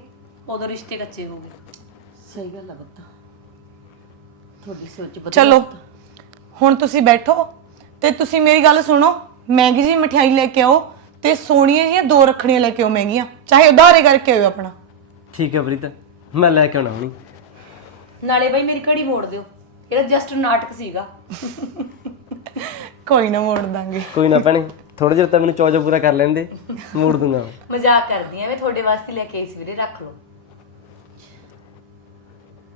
S6: ਉਦੋਂ ਰਿਸ਼ਤੇ ਕੱਚੇ ਹੋ ਗਏ।
S4: ਸਹੀ ਗੱਲ ਹੈ ਪੁੱਤ। ਤੁਹਾਡੀ ਸੋਚ ਬਦਲ
S1: ਚਲੋ ਹੁਣ ਤੁਸੀਂ ਬੈਠੋ ਤੇ ਤੁਸੀਂ ਮੇਰੀ ਗੱਲ ਸੁਣੋ ਮਹਿੰਗੀ ਜੀ ਮਠਿਆਈ ਲੈ ਕੇ ਆਓ ਤੇ ਸੋਹਣੀਆਂ ਜਿਹੀਆਂ ਦੋ ਰੱਖੜੀਆਂ ਲੈ ਕੇ ਆਓ ਮਹਿੰਗੀਆਂ ਚਾਹੇ ਉਧਾਰੇ ਕਰਕੇ ਆਓ ਆਪਣਾ।
S2: ਠੀਕ ਹੈ ਪ੍ਰੀਤ ਮੈਂ ਲੈ ਕੇ ਆਉਣਾ ਹੁਣੀ।
S6: ਨਾਲੇ ਬਈ ਮੇਰੀ ਘੜੀ ਮੋੜ ਦਿਓ ਇਹਦਾ ਜਸਟ ਨਾਟਕ ਸੀਗਾ।
S1: ਕੋਈ ਨਾ ਮੋੜ ਦਾਂਗੇ।
S2: ਕੋਈ ਨਾ ਭੈਣੇ ਥੋੜਾ ਜਿਹਾ ਤਾਂ ਮੈਨੂੰ ਚੌਜਾ ਪੂਰਾ ਕਰ ਲੈਂਦੇ ਮੋੜ ਦੂੰਗਾ ਮੈਂ।
S6: ਮਜ਼ਾਕ ਕਰਦੀ ਆ ਮੈਂ ਤੁਹਾਡੇ ਵਾਸਤੇ ਲੈ ਕੇ ਆਈ ਸੀ ਵੀਰੇ ਰੱਖ ਲਓ।